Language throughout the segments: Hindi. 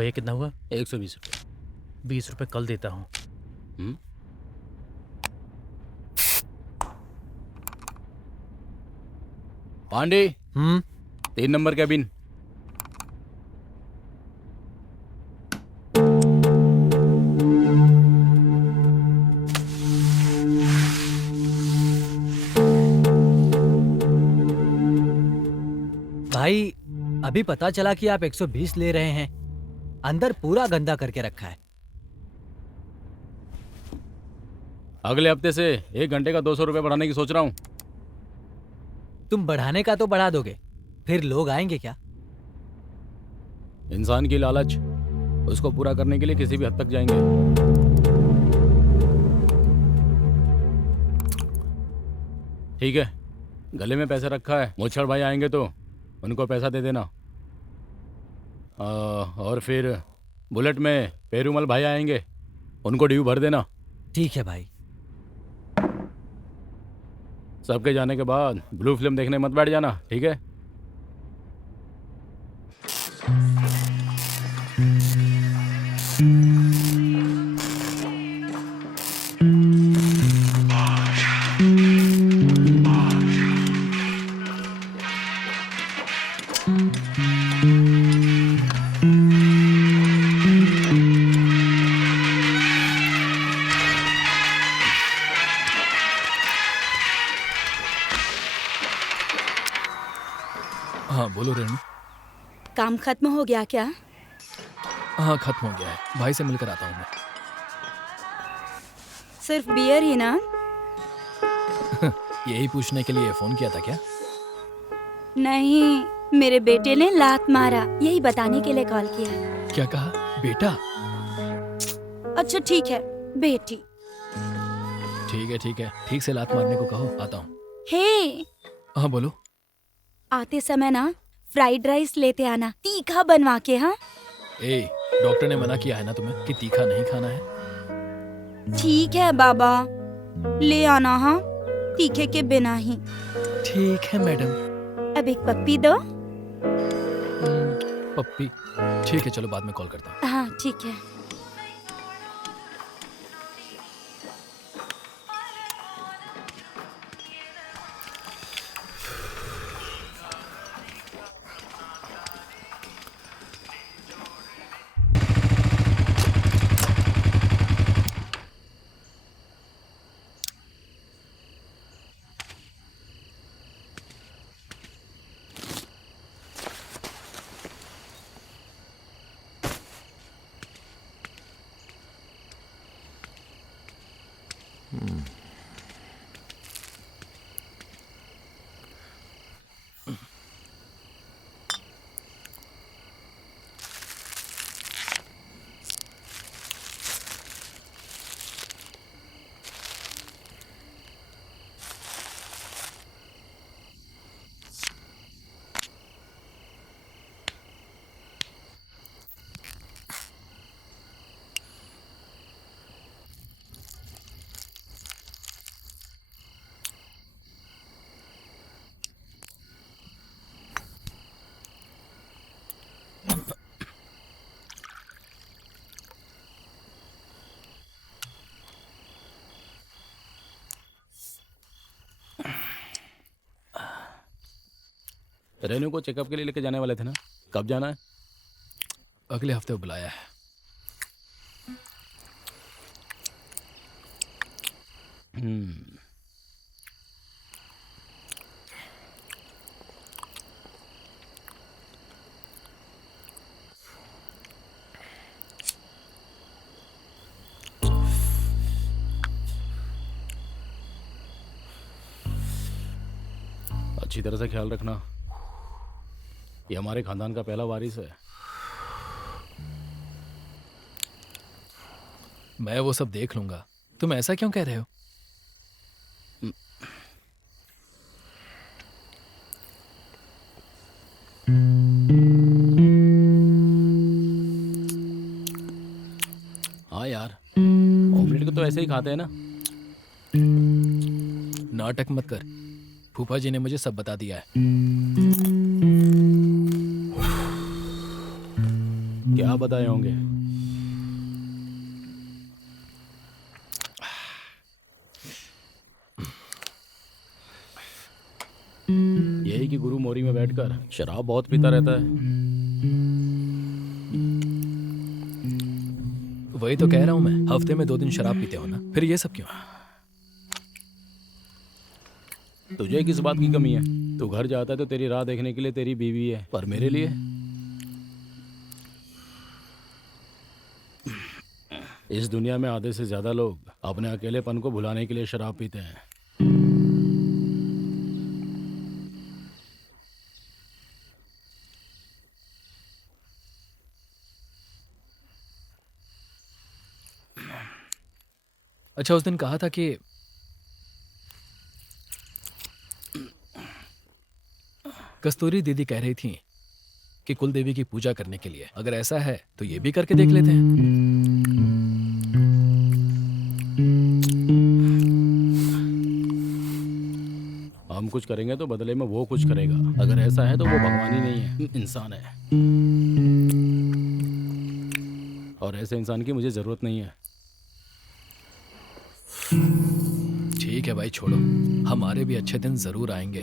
भैया कितना हुआ? 120 रुपये। 20 रुपये कल देता हूँ। Pandey 3 number cabin. भाई अभी पता चला कि आप 120 ले रहे हैं। अंदर पूरा गंदा करके रखा है। अगले हफ्ते से 1 घंटे का 200 रुपये बढ़ाने की सोच रहा हूँ। तुम बढ़ाने का तो बढ़ा दोगे, फिर लोग आएंगे क्या? इंसान की लालच, उसको पूरा करने के लिए किसी भी हद तक जाएंगे। ठीक है, गले में पैसे रखा है, मोछड़ भाई आएंगे तो उनको पैसा दे देना। और फिर बुलेट में पेरूमल भाई आएंगे, उनको ड्यू भर देना। ठीक है भाई। सबके जाने के बाद ब्लू फिल्म देखने मत बैठ जाना, ठीक है? हाँ बोलो रेणु। काम खत्म हो गया क्या? हाँ खत्म हो गया है, भाई से मिलकर आता हूँ मैं। सिर्फ बियर ही ना? यही पूछने के लिए फोन किया था क्या? नहीं, मेरे बेटे ने लात मारा, यही बताने के लिए कॉल किया। क्या कहा? बेटा? अच्छा ठीक है, बेटी। ठीक है, ठीक से लात मारने को कहो, आता हूँ। हे, हाँ बोलो। आते समय ना फ्राइड राइस लेते आना, तीखा बनवा के। हाँ ए, डॉक्टर ने मना किया है ना तुम्हें कि तीखा नहीं खाना है। ठीक है बाबा, ले आना। हाँ, तीखे के बिना ही। ठीक है मैडम। अब एक पप्पी दो। पप्पी? ठीक है, चलो बाद में कॉल करता हूँ। हाँ ठीक है। रेनू को चेकअप के लिए लेके जाने वाले थे ना, कब जाना है? अगले हफ्ते बुलाया है। अच्छी तरह से ख्याल रखना, ये हमारे खानदान का पहला वारिस है। मैं वो सब देख लूंगा, तुम ऐसा क्यों कह रहे हो? हाँ यार, ऑमलेट को तो ऐसे ही खाते हैं ना। नाटक मत कर, फूफा जी ने मुझे सब बता दिया है। क्या बताए होंगे? यही कि गुरु मोरी में बैठकर शराब बहुत पीता रहता है। वही तो कह रहा हूं मैं, हफ्ते में 2 दिन शराब पीते हो ना, फिर ये सब क्यों? तुझे किस बात की कमी है? तू घर जाता है तो तेरी राह देखने के लिए तेरी बीवी है, पर मेरे लिए इस दुनिया में आधे से ज्यादा लोग अपने अकेलेपन को भुलाने के लिए शराब पीते हैं। अच्छा, उस दिन कहा था कि कस्तूरी दीदी कह रही थी कि कुल देवी की पूजा करने के लिए, अगर ऐसा है तो ये भी करके देख लेते हैं। हम कुछ करेंगे तो बदले में वो कुछ करेगा। अगर ऐसा है तो वो भगवान ही नहीं है, इंसान है, और ऐसे इंसान की मुझे जरूरत नहीं है। ठीक है भाई, छोड़ो, हमारे भी अच्छे दिन जरूर आएंगे।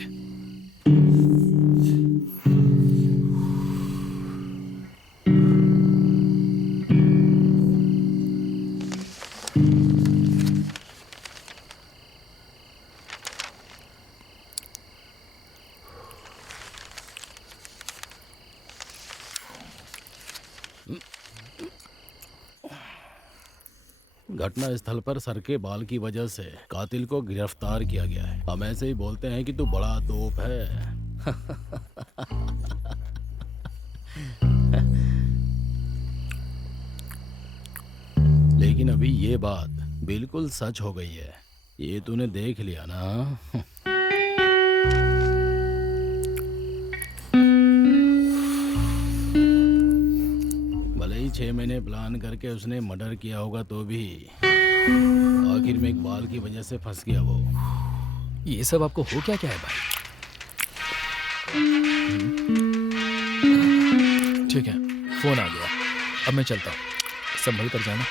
घटना स्थल पर सर के बाल की वजह से कातिल को गिरफ्तार किया गया है। हम ऐसे ही बोलते हैं कि तू बड़ा तोप है। लेकिन अभी ये बात बिल्कुल सच हो गई है। ये तूने देख लिया ना? भले ही 6 महीने प्लान करके उसने मर्डर किया होगा तो भी आखिर में एक बाल की वजह से फंस गया वो। ये सब आपको हो क्या क्या है भाई? ठीक है, फोन आ गया, अब मैं चलता हूँ, संभल कर जाना।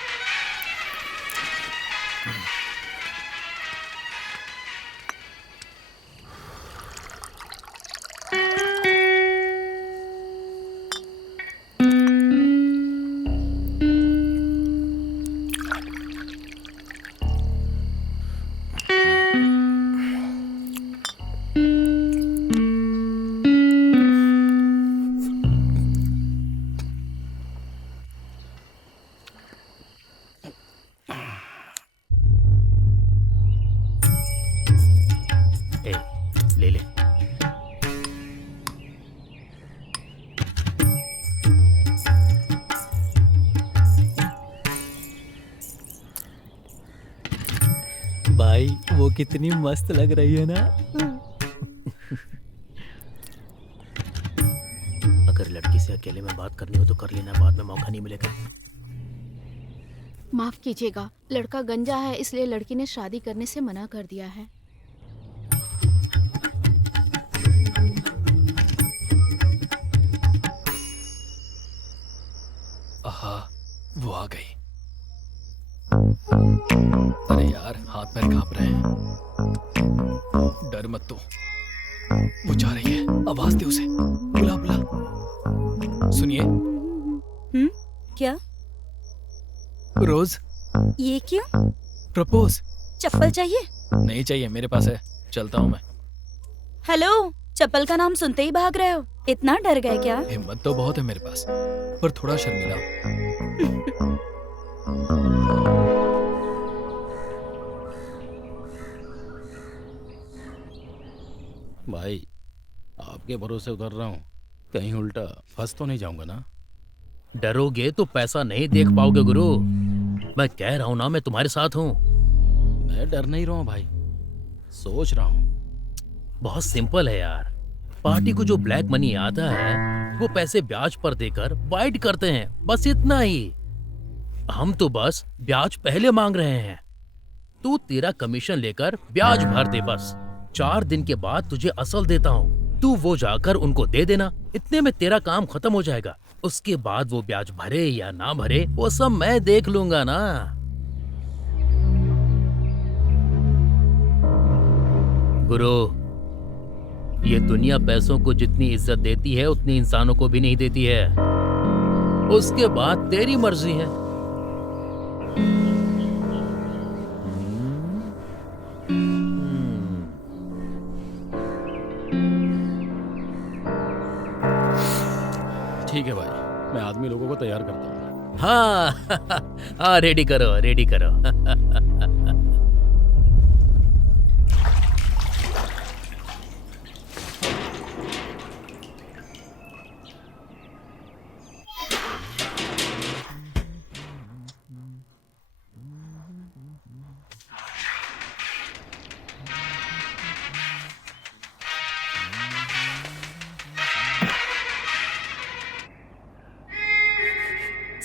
ए, ले ले। भाई वो कितनी मस्त लग रही है ना। अगर लड़की से अकेले में बात करनी हो तो कर लेना, बाद में मौका नहीं मिलेगा। माफ कीजिएगा, लड़का गंजा है इसलिए लड़की ने शादी करने से मना कर दिया है। आहा, वो आ गई। अरे यार, हाथ पैर कांप रहे हैं। डर मत तो, वो जा रही है, आवाज दे उसे, बुला बुला। सुनिए। क्या? रोज, ये क्यों? प्रपोज। चप्पल चाहिए? नहीं चाहिए, मेरे पास है, चलता हूँ मैं। हेलो, चप्पल का नाम सुनते ही भाग रहे हो, इतना डर गए क्या? हिम्मत तो बहुत है मेरे पास, पर थोड़ा शर्मिला हूं। भाई, आपके भरोसे उतर रहा हूँ, कहीं उल्टा फंस तो नहीं जाऊंगा ना? डरोगे तो पैसा नहीं देख पाओगे गुरु। मैं कह रहा हूं ना, मैं तुम्हारे साथ हूं। मैं डर नहीं रहा हूँ भाई, सोच रहा हूँ। बहुत सिंपल है यार। पार्टी को जो ब्लैक मनी आता है वो पैसे ब्याज पर देकर वाइट करते हैं, बस इतना ही। हम तो बस ब्याज पहले मांग रहे हैं, तू तेरा कमीशन लेकर ब्याज भर दे बस। 4 दिन के बाद तुझे असल देता हूँ, तू वो जाकर उनको दे देना, इतने में तेरा काम खत्म हो जाएगा। उसके बाद वो ब्याज भरे या ना भरे वो सब मैं देख लूंगा ना। गुरु, ये दुनिया पैसों को जितनी इज्जत देती है उतनी इंसानों को भी नहीं देती है। उसके बाद तेरी मर्जी है। ठीक है भाई, मैं आदमी लोगों को तैयार करता हूँ। हाँ हाँ, रेडी करो रेडी करो।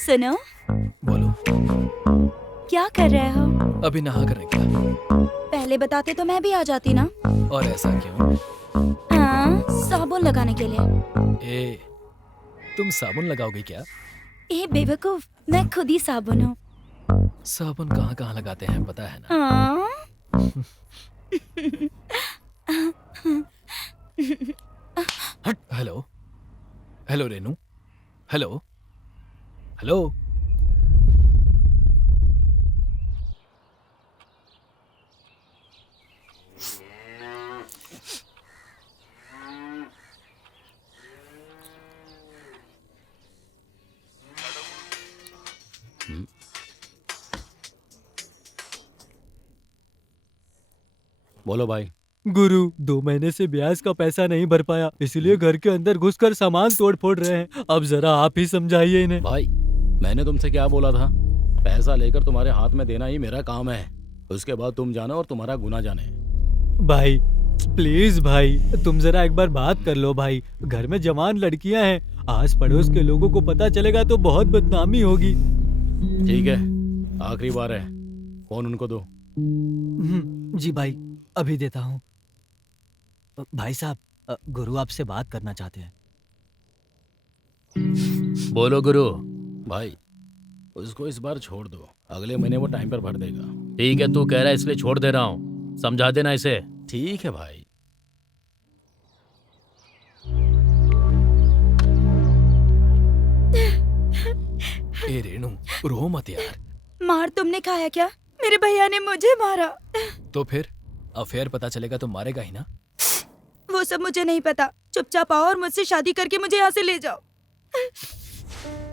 सुनो, बोलो। क्या कर रहे हो? अभी नहा कर निकला। पहले बताते तो मैं भी आ जाती ना। और ऐसा क्यों? हाँ, साबुन लगाने के लिए। ए, तुम साबुन लगाओगी क्या? ए बेवकूफ, मैं खुद ही साबुन हूँ। साबुन कहाँ कहाँ लगाते हैं पता है ना? हाँ। Hello, hello Renu, hello, hello. बोलो भाई। गुरु, 2 महीने से ब्याज का पैसा नहीं भर पाया, इसलिए घर के अंदर घुसकर सामान तोड़ फोड़ रहे हैं। अब जरा आप ही समझाइए इन्हें। भाई, मैंने तुमसे क्या बोला था? पैसा लेकर तुम्हारे हाथ में देना ही मेरा काम है। उसके बाद तुम जानो और तुम्हारा गुना जाने। भाई प्लीज भाई, तुम जरा एक बार बात कर लो भाई। घर में जवान लड़कियां हैं, आस पड़ोस के लोगों को पता चलेगा तो बहुत बदनामी होगी। ठीक है, आखिरी बार है, फोन उनको दो। जी भाई, अभी देता हूँ। भाई साहब, गुरु आपसे बात करना चाहते हैं। बोलो गुरु। भाई, उसको इस बार छोड़ दो, अगले महीने वो टाइम पर भर देगा। ठीक है, तू कह रहा है इसलिए छोड़ दे रहा हूँ, समझा देना इसे। ठीक है भाई। ए रेनू, रो मत यार। मार तुमने खाया क्या? मेरे भैया ने मुझे मारा। तो फिर अफेयर पता चलेगा तो मारेगा ही ना? वो सब मुझे नहीं पता। चुपचाप आओ और मुझसे शादी करके मुझे यहाँ से ले जाओ।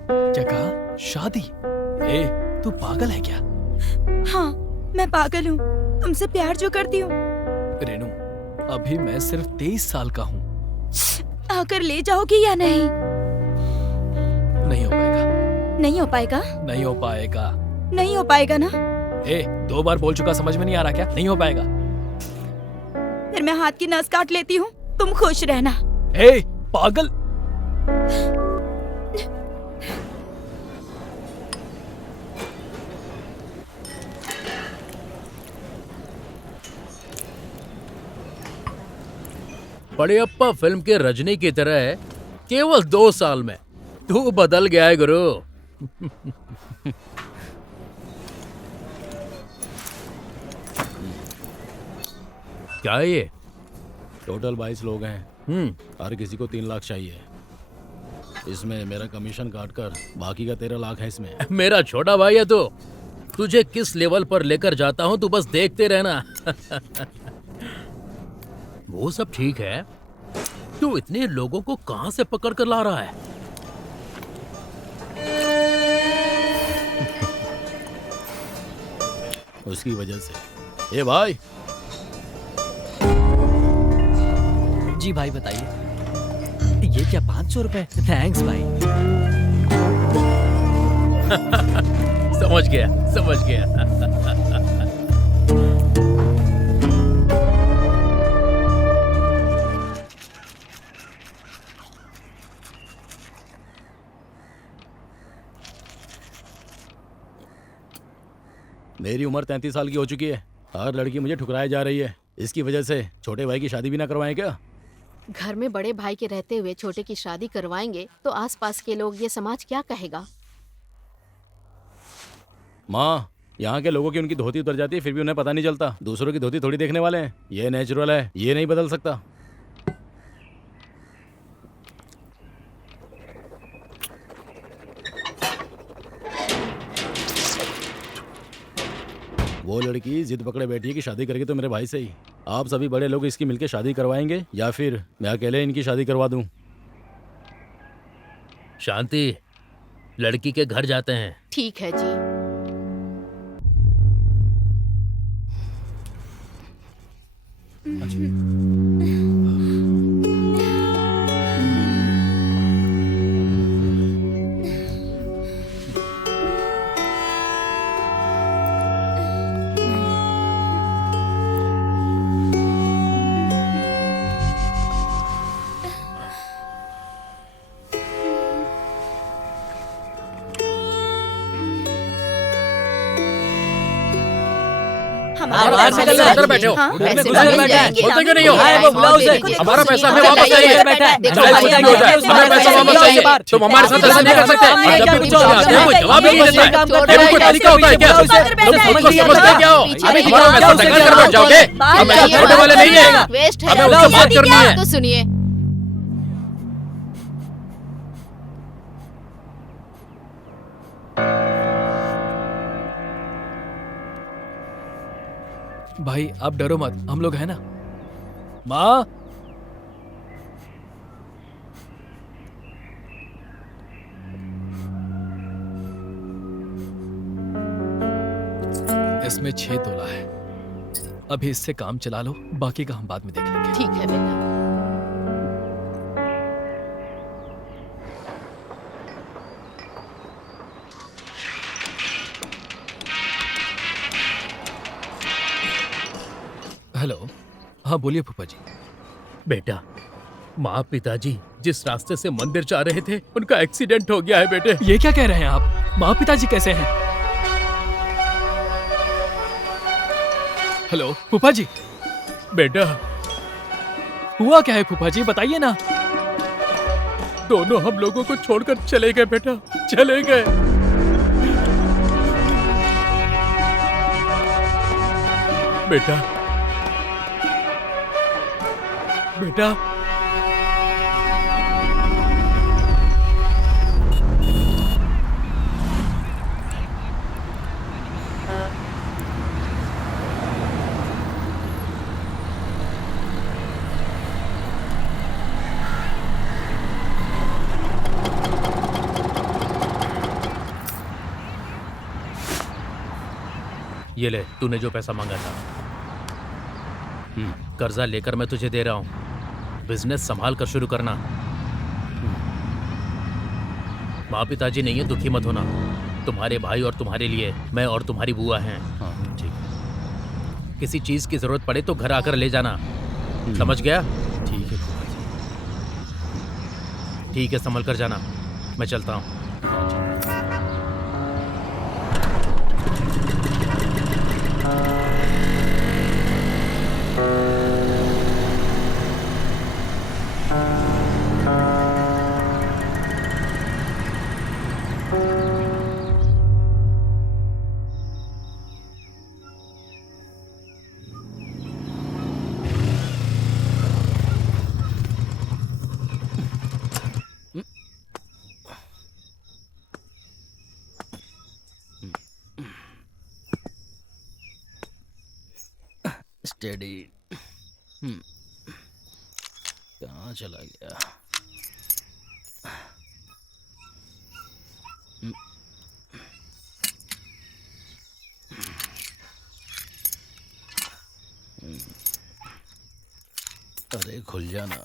क्या कहा? शादी? ए, तू पागल है क्या? हाँ, मैं पागल हूँ। तुमसे प्यार जो करती हूँ। रेनू, अभी मैं सिर्फ 23 साल का हूँ। आकर ले जाओगी या नहीं? नहीं हो पाएगा। नहीं हो पाएगा? नहीं हो पाएगा। नहीं हो पाएगा ना? ए, 2 बार बोल चुका, समझ में नहीं आ रहा क्या? नहीं हो पाएगा। फिर मैं हाथ की नस काट लेती हूँ, तुम खुश रहना। ए, पागल! पड़ियप्पा फिल्म के रजनी की तरह है, केवल 2 साल में तू बदल गया है गुरु। क्या है ये? टोटल 22 लोग हैं। हर किसी को 3 लाख चाहिए। इसमें मेरा कमीशन काटकर बाकी का 13 लाख है इसमें। मेरा छोटा भाई है तो तुझे किस लेवल पर लेकर जाता हूं तू बस देखते रहना। वो सब ठीक है, तू इतने लोगों को कहां से पकड़ कर ला रहा है? उसकी वजह से। ए भाई। जी भाई बताइए। ये क्या 500 रुपए? थैंक्स भाई। समझ गया समझ गया। मेरी उम्र 33 साल की हो चुकी है। हर लड़की मुझे ठुकराए जा रही है। इसकी वजह से छोटे भाई की शादी भी ना करवाएं क्या? घर में बड़े भाई के रहते हुए छोटे की शादी करवाएंगे तो आसपास के लोग, ये समाज क्या कहेगा? माँ, यहाँ के लोगों की उनकी धोती उतर जाती है फिर भी उन्हें पता नहीं चलता। दूसरों की धोती थोड़ी देखने वाले हैं। ये नेचुरल है, ये नहीं बदल सकता। वो लड़की जिद पकड़े बैठी है कि शादी करके तो मेरे भाई से ही। आप सभी बड़े लोग इसकी मिलके शादी करवाएंगे या फिर मैं अकेले इनकी शादी करवा दूं? शांति, लड़की के घर जाते हैं। ठीक है जी। बाहर से निकल, अंदर बैठे हो। हाँ, मुंह में पैसे घुसा मिल बैठा है। जाएंगे। बोलते क्यों नहीं हो? हाँ, वो बुलाओ उसे। हमारा पैसा हमें देखो, वापस बताइए, चाहिए। बैठा है। देखो, चाहे कुछ भी हो जाए, हमें पैसा वापस चाहिए। तुम हमारे साथ ऐसा नहीं कर सकते। और जब भी कुछ आते हैं, कोई जवाब ही नहीं देता है। ये कोई तरीका होता है क्या? तुम खुद को समझते क्या हो? अभी हमारा पैसा दखल कर बैठ जाओगे? हम ऐसे छोड़ने वाले नहीं है। वेस्ट है। हमें उनसे बात करनी है। तो सुनिए, भाई आप डरो मत, हम लोग हैं ना। माँ, इसमें 6 तोला है। अभी इससे काम चला लो, बाकी का हम बाद में देख लेंगे। ठीक है बेटा। हेलो, हाँ बोलिए फूफा जी। बेटा, माँ पिताजी जिस रास्ते से मंदिर जा रहे थे उनका एक्सीडेंट हो गया है बेटे। ये क्या कह रहे हैं आप? माँ पिताजी कैसे हैं? हेलो फूफा जी, बेटा, हुआ क्या है फूफा जी, बताइए ना। दोनों हम लोगों को छोड़कर चले गए बेटा, चले गए। बेटा, बेटा, ये ले, तूने जो पैसा मांगा था। कर्जा लेकर मैं तुझे दे रहा हूँ, बिजनेस संभाल कर शुरू करना। माँ पिताजी नहीं है, दुखी मत होना। तुम्हारे भाई और तुम्हारे लिए मैं और तुम्हारी बुआ हैं। हाँ ठीक है। किसी चीज की जरूरत पड़े तो घर आकर ले जाना, समझ गया? ठीक है फूफा जी। ठीक है, संभल कर जाना, मैं चलता हूँ। स्टेडी। कहाँ चला गया? अरे खुल जाना।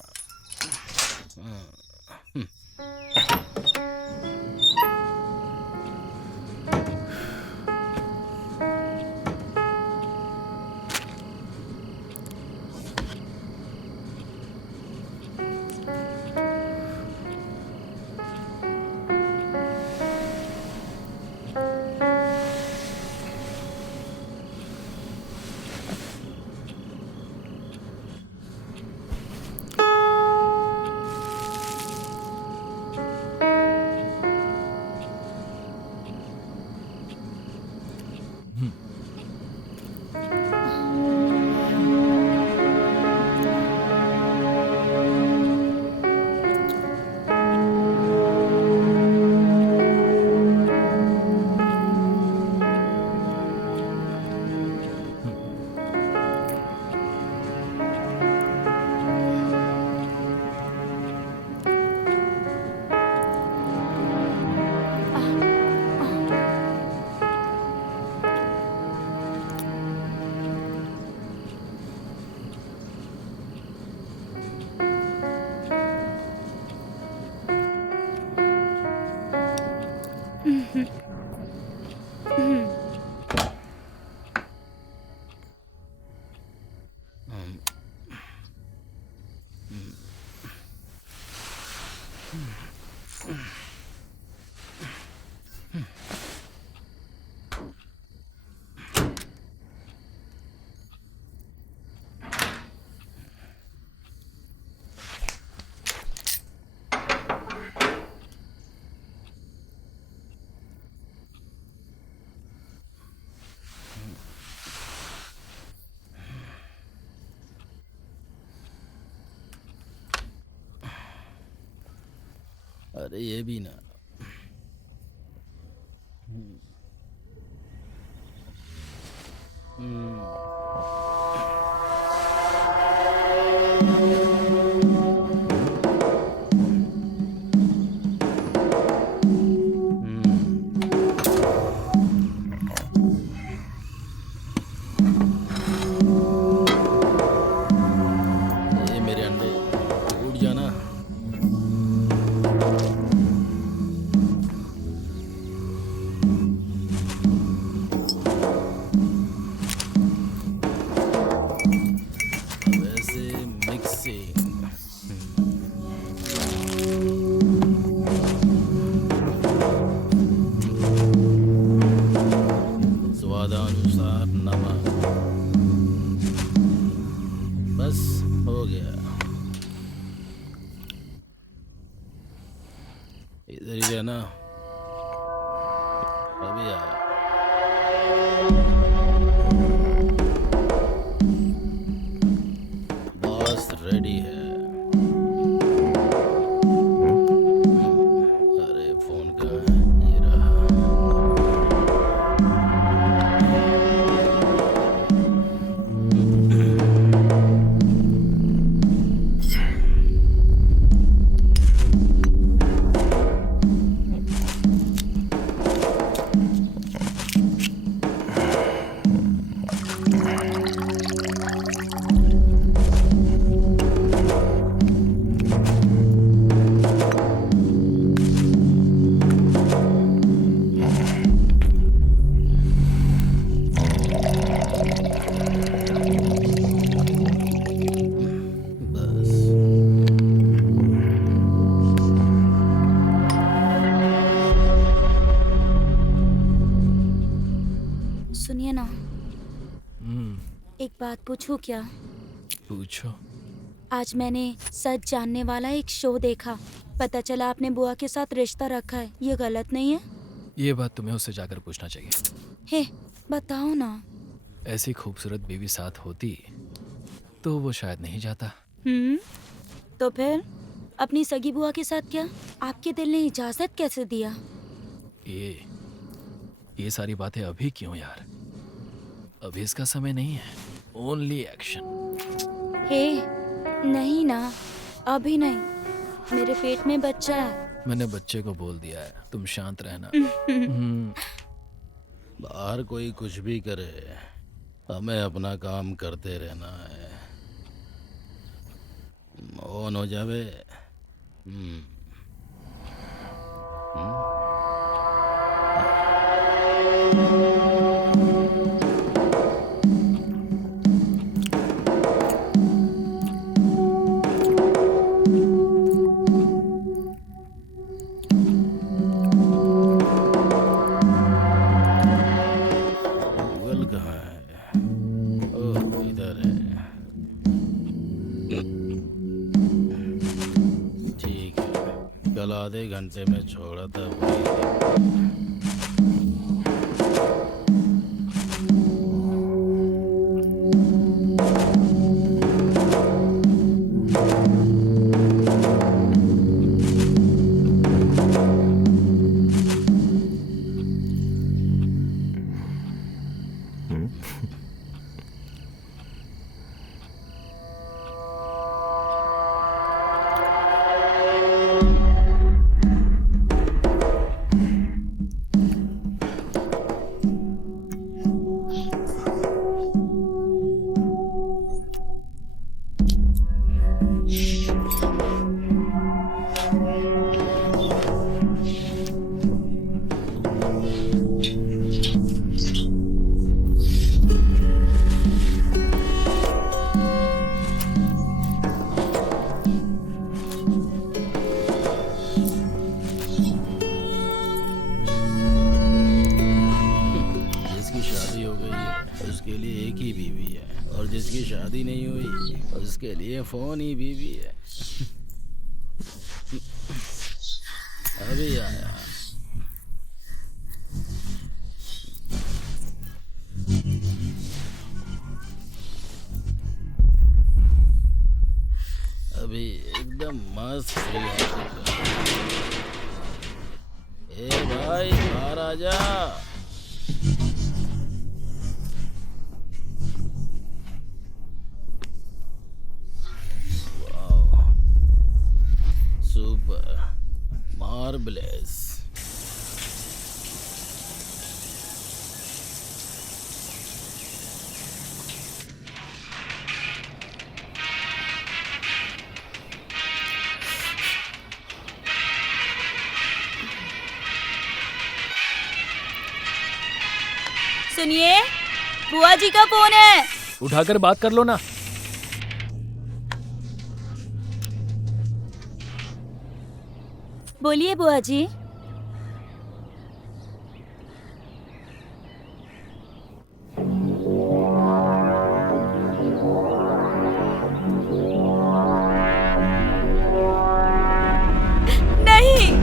अरे ये भी ना। ये मेरे अंडे उड़ जाना। वैसे मिक्सिंग। स्वादानुसार नमक। बस हो गया। इधर ही रहना। अभी आया। बॉस रेडी है। अरे फोन कहाँ है? ये रहा। बस सुनिए ना, एक बात पूछूं क्या? पूछो। आज मैंने सच जानने वाला एक शो देखा। पता चला आपने बुआ के साथ रिश्ता रखा है। ये गलत नहीं है? ये बात तुम्हें उससे जाकर पूछना चाहिए। हे, बताओ ना। ऐसी खूबसूरत बीवी साथ होती तो वो शायद नहीं जाता। तो फिर अपनी सगी बुआ के साथ क्या? आपके दिल ने इजाजत कैसे दिया? ये सारी बातें अभी क्यों यार? अभी इसका समय नहीं है। Only action. हे, नहीं ना, अभी नहीं। मेरे पेट में बच्चा है। मैंने बच्चे को बोल दिया है, तुम शांत रहना। बाहर कोई कुछ भी करे, हमें अपना काम करते रहना है। ऑन हो जावे। गूगल कहाँ है? ओह, इधर है। ठीक है, कल आधे घंटे में छोड़ा था वही। उसके लिए एक ही बीवी है, और जिसकी शादी नहीं हुई उसके लिए फोन ही बीवी है। अभी आया। अभी एकदम मस्त फ्री है। ए भाई बाहर आ जा। सुपर मार्बलेस। सुनिए, बुआ जी का फोन है। उठाकर बात कर लो ना। बोलिए बुआ जी। नहीं।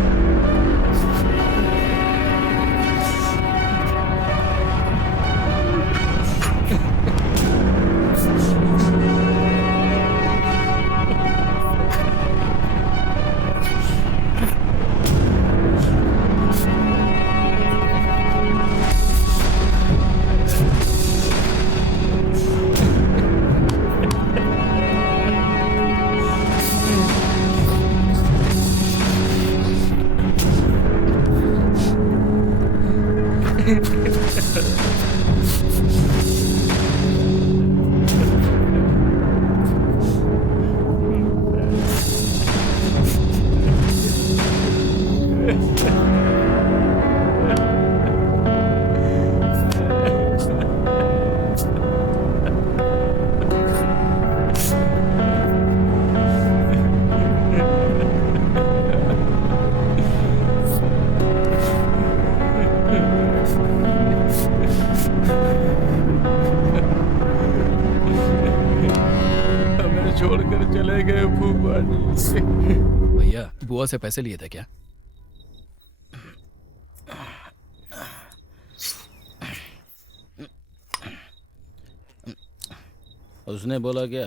हमें छोड़कर चले गए फूफा जी। भैया बुआ से पैसे लिए थे क्या? उसने बोला क्या?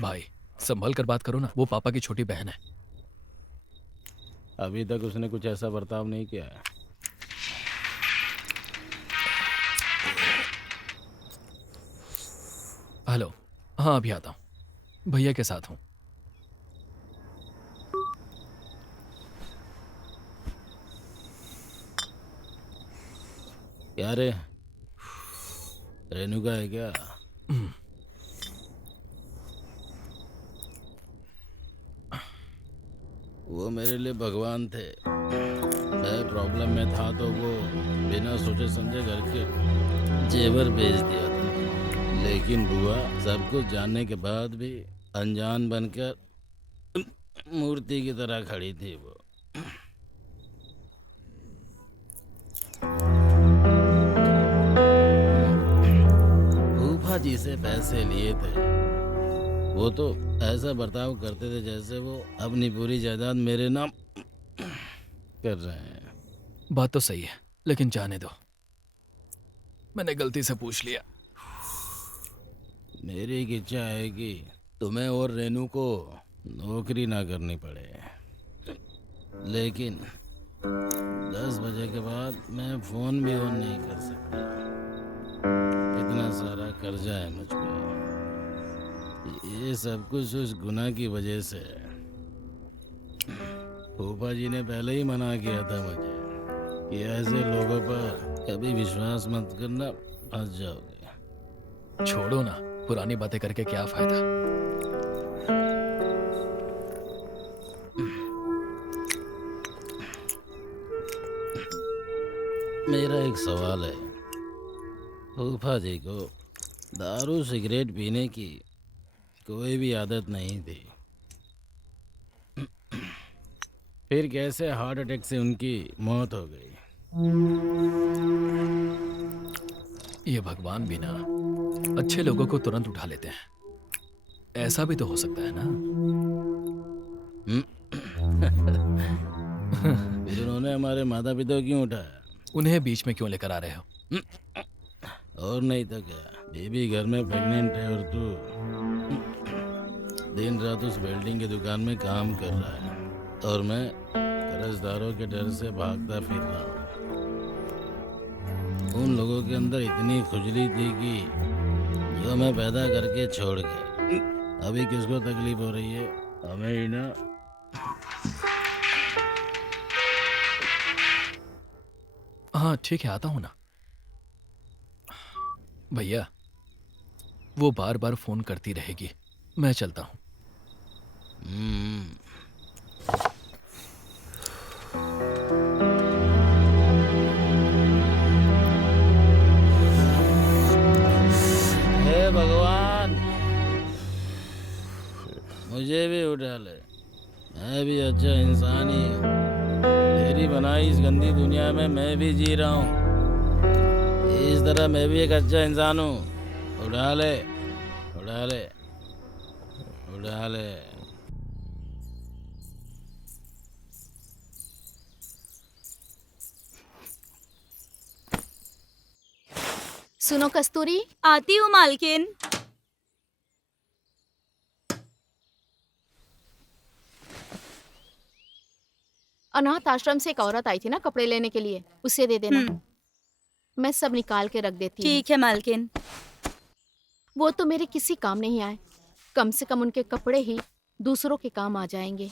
भाई संभल कर बात करो ना, वो पापा की छोटी बहन है। अभी तक उसने कुछ ऐसा बर्ताव नहीं किया है। हेलो, हाँ अभी आता हूँ, भैया के साथ हूँ। क्या रे, रेणु का है क्या? वो मेरे लिए भगवान थे। मैं प्रॉब्लम में था तो वो बिना सोचे समझे घर के जेवर भेज दिया था। लेकिन बुआ सब कुछ जानने के बाद भी अनजान बनकर मूर्ति की तरह खड़ी थी वो। फूफा जी से पैसे लिए थे। वो तो ऐसा बर्ताव करते थे जैसे वो अपनी पूरी जायदाद मेरे नाम कर रहे हैं। बात तो सही है, लेकिन जाने दो, मैंने गलती से पूछ लिया। मेरी एक इच्छा है कि तुम्हें और रेनू को नौकरी ना करनी पड़े, लेकिन 10 बजे के बाद मैं फोन भी ऑन नहीं कर सकता। इतना सारा कर्जा है मुझ पे। ये सब कुछ उस गुनाह की वजह से है। फूफा जी ने पहले ही मना किया था मुझे कि ऐसे लोगों पर कभी विश्वास मत करना, फंस जाओगे। छोड़ो ना, पुरानी बातें करके क्या फायदा। मेरा एक सवाल है, फूफा जी को दारू सिगरेट पीने की कोई भी आदत नहीं थी, फिर कैसे हार्ट अटैक से उनकी मौत हो गई? ये भगवान भी ना अच्छे लोगों को तुरंत उठा लेते हैं। ऐसा भी तो हो सकता है ना। फिर उन्होंने हमारे माता पिता को क्यों उठाया? उन्हें बीच में क्यों लेकर आ रहे हो? और नहीं तो क्या, बेबी घर में प्रेग्नेंट है और तू दिन रात उस वेल्डिंग की दुकान में काम कर रहा है और मैं कर्जदारों के डर से भागता फिर रहा हूँ। उन लोगों के अंदर इतनी खुजली थी कि जो मैं पैदा करके छोड़ गया। अभी किसको तकलीफ हो रही है? हमें ही ना। हाँ ठीक है, आता हूँ ना। भैया, वो बार बार फोन करती रहेगी, मैं चलता हूँ। हे भगवान, मुझे भी उठा ले। मैं भी अच्छा इंसान ही हूँ। तेरी बनाई इस गंदी दुनिया में मैं भी जी रहा हूँ। इस तरह मैं भी एक अच्छा इंसान हूँ। उठा ले, उठा ले, उठा ले। सुनो कस्तूरी, आती हूँ मालकिन। अनाथ आश्रम से एक औरत आई थी ना कपड़े लेने के लिए, उसे दे देना। मैं सब निकाल के रख देती हूँ। ठीक है मालकिन। वो तो मेरे किसी काम नहीं आए, कम से कम उनके कपड़े ही दूसरों के काम आ जाएंगे।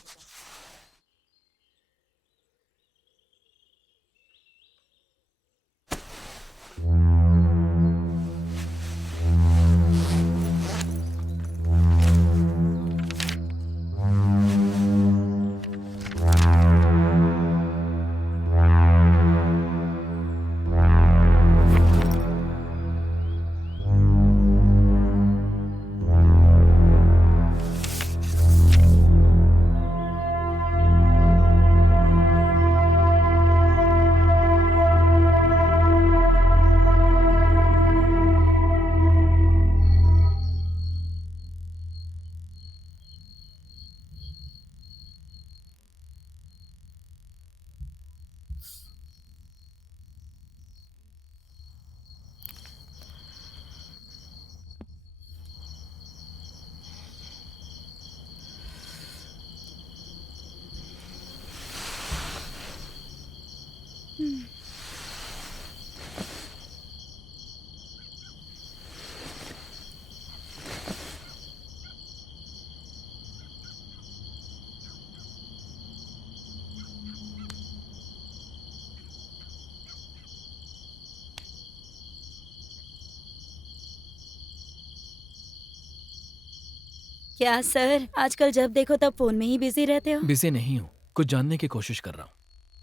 क्या सर, आजकल जब देखो तब फोन में ही बिजी रहते हो? बिजी नहीं हूँ, कुछ जानने की कोशिश कर रहा हूँ।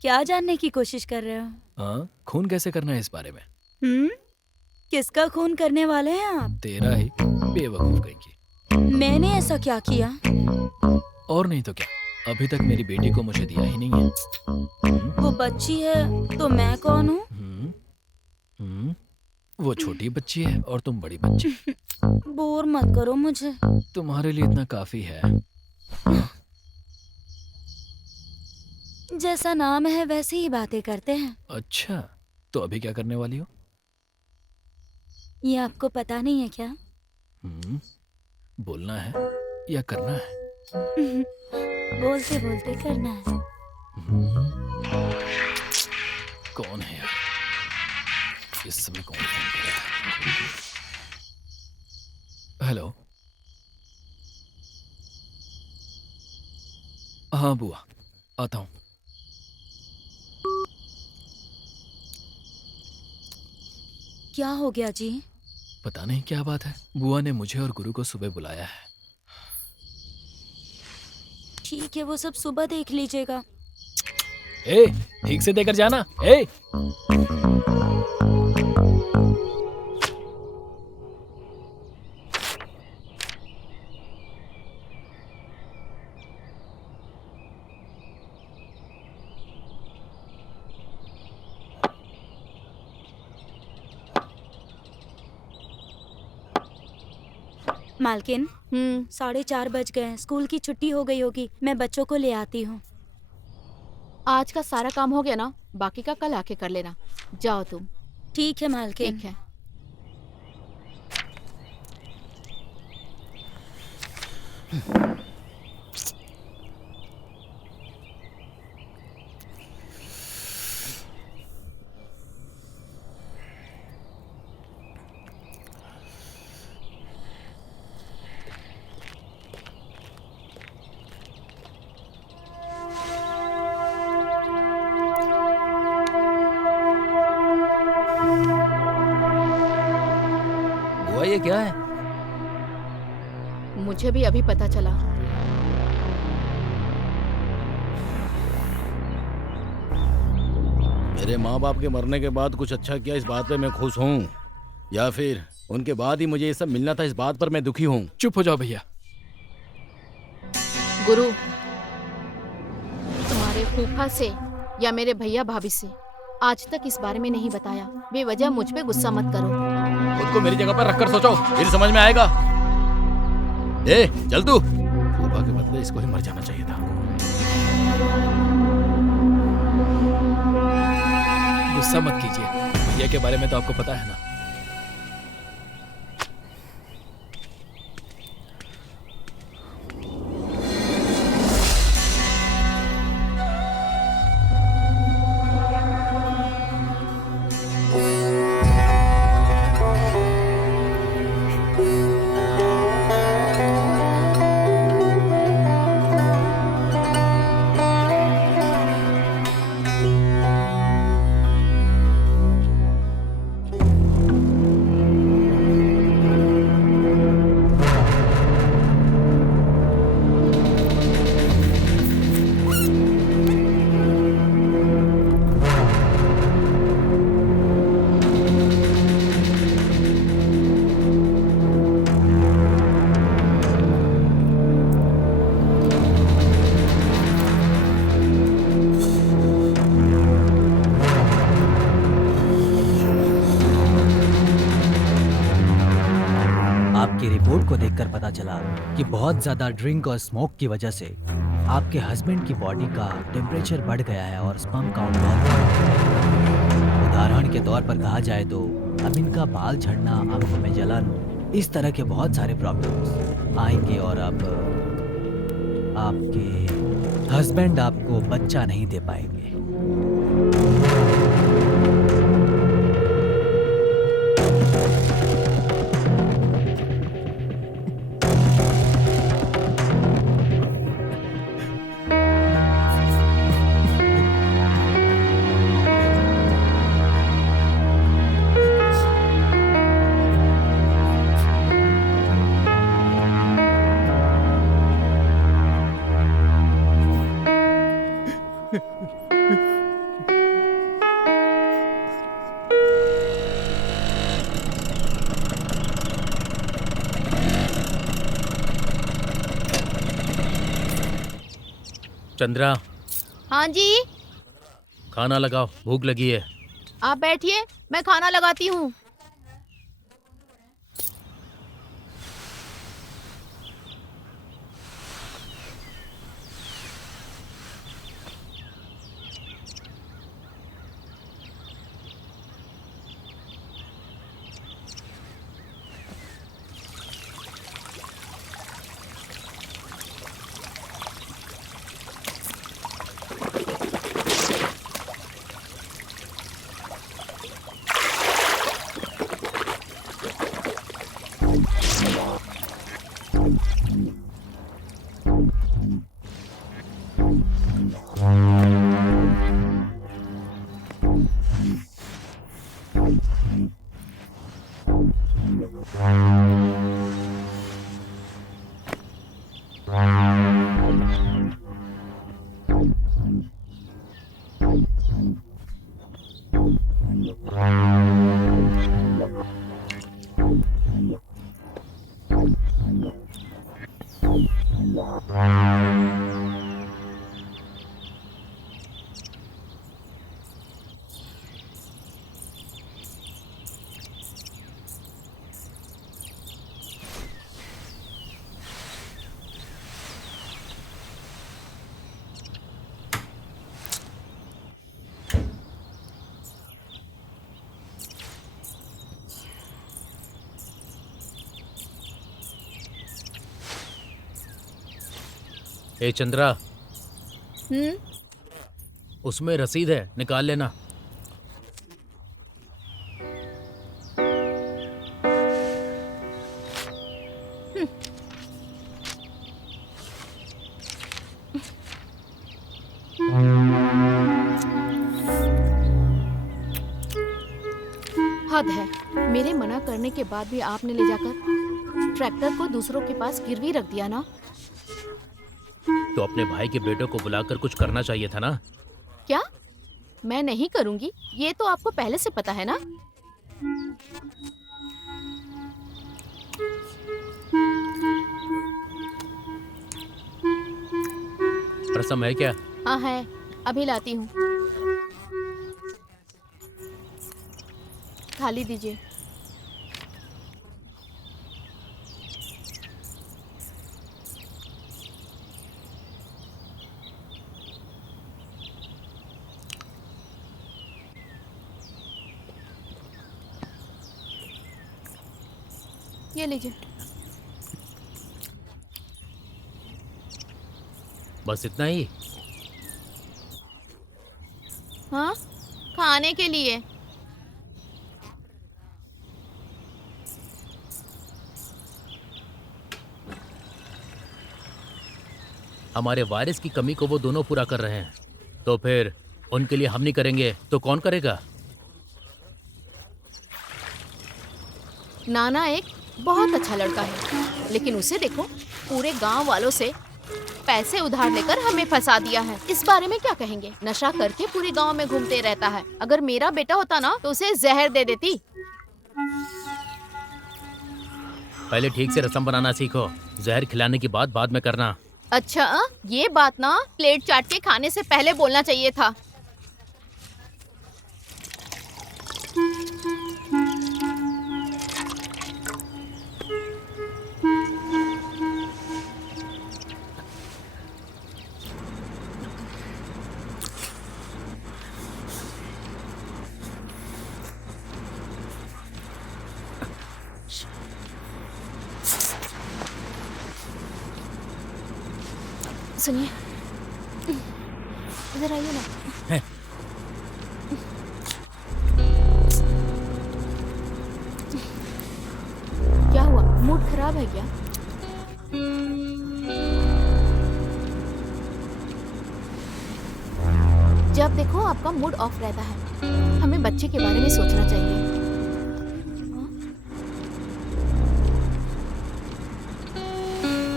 क्या जानने की कोशिश कर रहे हो? हाँ, खून कैसे करना है इस बारे में। किसका खून करने वाले हैं आप? तेरा ही, बेवकूफ कहीं की। मैंने ऐसा क्या किया? और नहीं तो क्या, अभी तक मेरी बेटी को मुझे दिया ही नहीं है। वो बच्ची है तो मैं कौन हूँ? वो छोटी बच्ची है और तुम बड़ी बच्ची। बोर मत करो मुझे। तुम्हारे लिए इतना काफी है। जैसा नाम है वैसे ही बातें करते हैं। अच्छा, तो अभी क्या करने वाली हो? ये आपको पता नहीं है क्या? बोलना है या करना है? बोलते बोलते करना है। कौन है यार? इस समय कौन फोन कर रहा है? हेलो। हाँ बुआ, आता हूँ। क्या हो गया जी? पता नहीं क्या बात है, बुआ ने मुझे और गुरु को सुबह बुलाया है। ठीक है, वो सब सुबह देख लीजिएगा। ए, ठीक से देकर जाना। ए, मालकिन, 4:30 बज गए हैं। स्कूल की छुट्टी हो गई होगी। मैं बच्चों को ले आती हूँ। आज का सारा काम हो गया ना, बाकी का कल आके कर लेना। जाओ तुम। ठीक है मालकिन। ठीक है। क्या है? मुझे भी अभी पता चला। मेरे माँ बाप के मरने के बाद कुछ अच्छा किया इस बात पे मैं खुश हूँ, या फिर उनके बाद ही मुझे ये सब मिलना था इस बात पर मैं दुखी हूँ। चुप हो जाओ भैया। गुरु, तुम्हारे फूफा से या मेरे भैया भाभी से आज तक इस बारे में नहीं बताया। बेवजह मुझ पे गुस्सा मत करो। खुद को मेरी जगह पर रखकर सोचो, फिर समझ में आएगा। ए, चल तू। फूफा के बदले इसको ही मर जाना चाहिए था। गुस्सा मत कीजिए, भैया के बारे में तो आपको पता है ना। आपकी रिपोर्ट को देखकर पता चला कि बहुत ज्यादा ड्रिंक और स्मोक की वजह से आपके हस्बैंड की बॉडी का टेम्परेचर बढ़ गया है और स्पर्म काउंट बहुत कम हो गया है। उदाहरण के तौर पर कहा जाए तो अब इनका बाल झड़ना, आंखों में जलन, इस तरह के बहुत सारे प्रॉब्लम्स आएंगे और अब आपके हस्बैंड आपको बच्चा नहीं दे पाएंगे। चंद्रा, हाँ जी, खाना लगाओ, भूख लगी है। आप बैठिए, मैं खाना लगाती हूँ। ए चंद्रा, हम्म, उसमें रसीद है, निकाल लेना। हद है, मेरे मना करने के बाद भी आपने ले जाकर ट्रैक्टर को दूसरों के पास गिरवी रख दिया ना। तो अपने भाई के बेटों को बुलाकर कुछ करना चाहिए था ना। क्या मैं नहीं करूंगी? ये तो आपको पहले से पता है ना। रसम है क्या? हाँ है, अभी लाती हूँ। थाली दीजिए। ये लीजिए। बस इतना ही? हाँ, खाने के लिए। हमारे वारिस की कमी को वो दोनों पूरा कर रहे हैं, तो फिर उनके लिए हम नहीं करेंगे तो कौन करेगा? नाना एक बहुत अच्छा लड़का है, लेकिन उसे देखो, पूरे गांव वालों से पैसे उधार लेकर हमें फंसा दिया है। इस बारे में क्या कहेंगे? नशा करके पूरे गांव में घूमते रहता है। अगर मेरा बेटा होता ना तो उसे जहर दे देती। पहले ठीक से रसम बनाना सीखो, जहर खिलाने की बात बाद में करना। अच्छा, ये बात ना प्लेट चाट के खाने से पहले बोलना चाहिए था। सुनिए, इधर आइए ना। क्या हुआ? मूड खराब है क्या? जब देखो आपका मूड ऑफ रहता है। हमें बच्चे के बारे में सोचना चाहिए।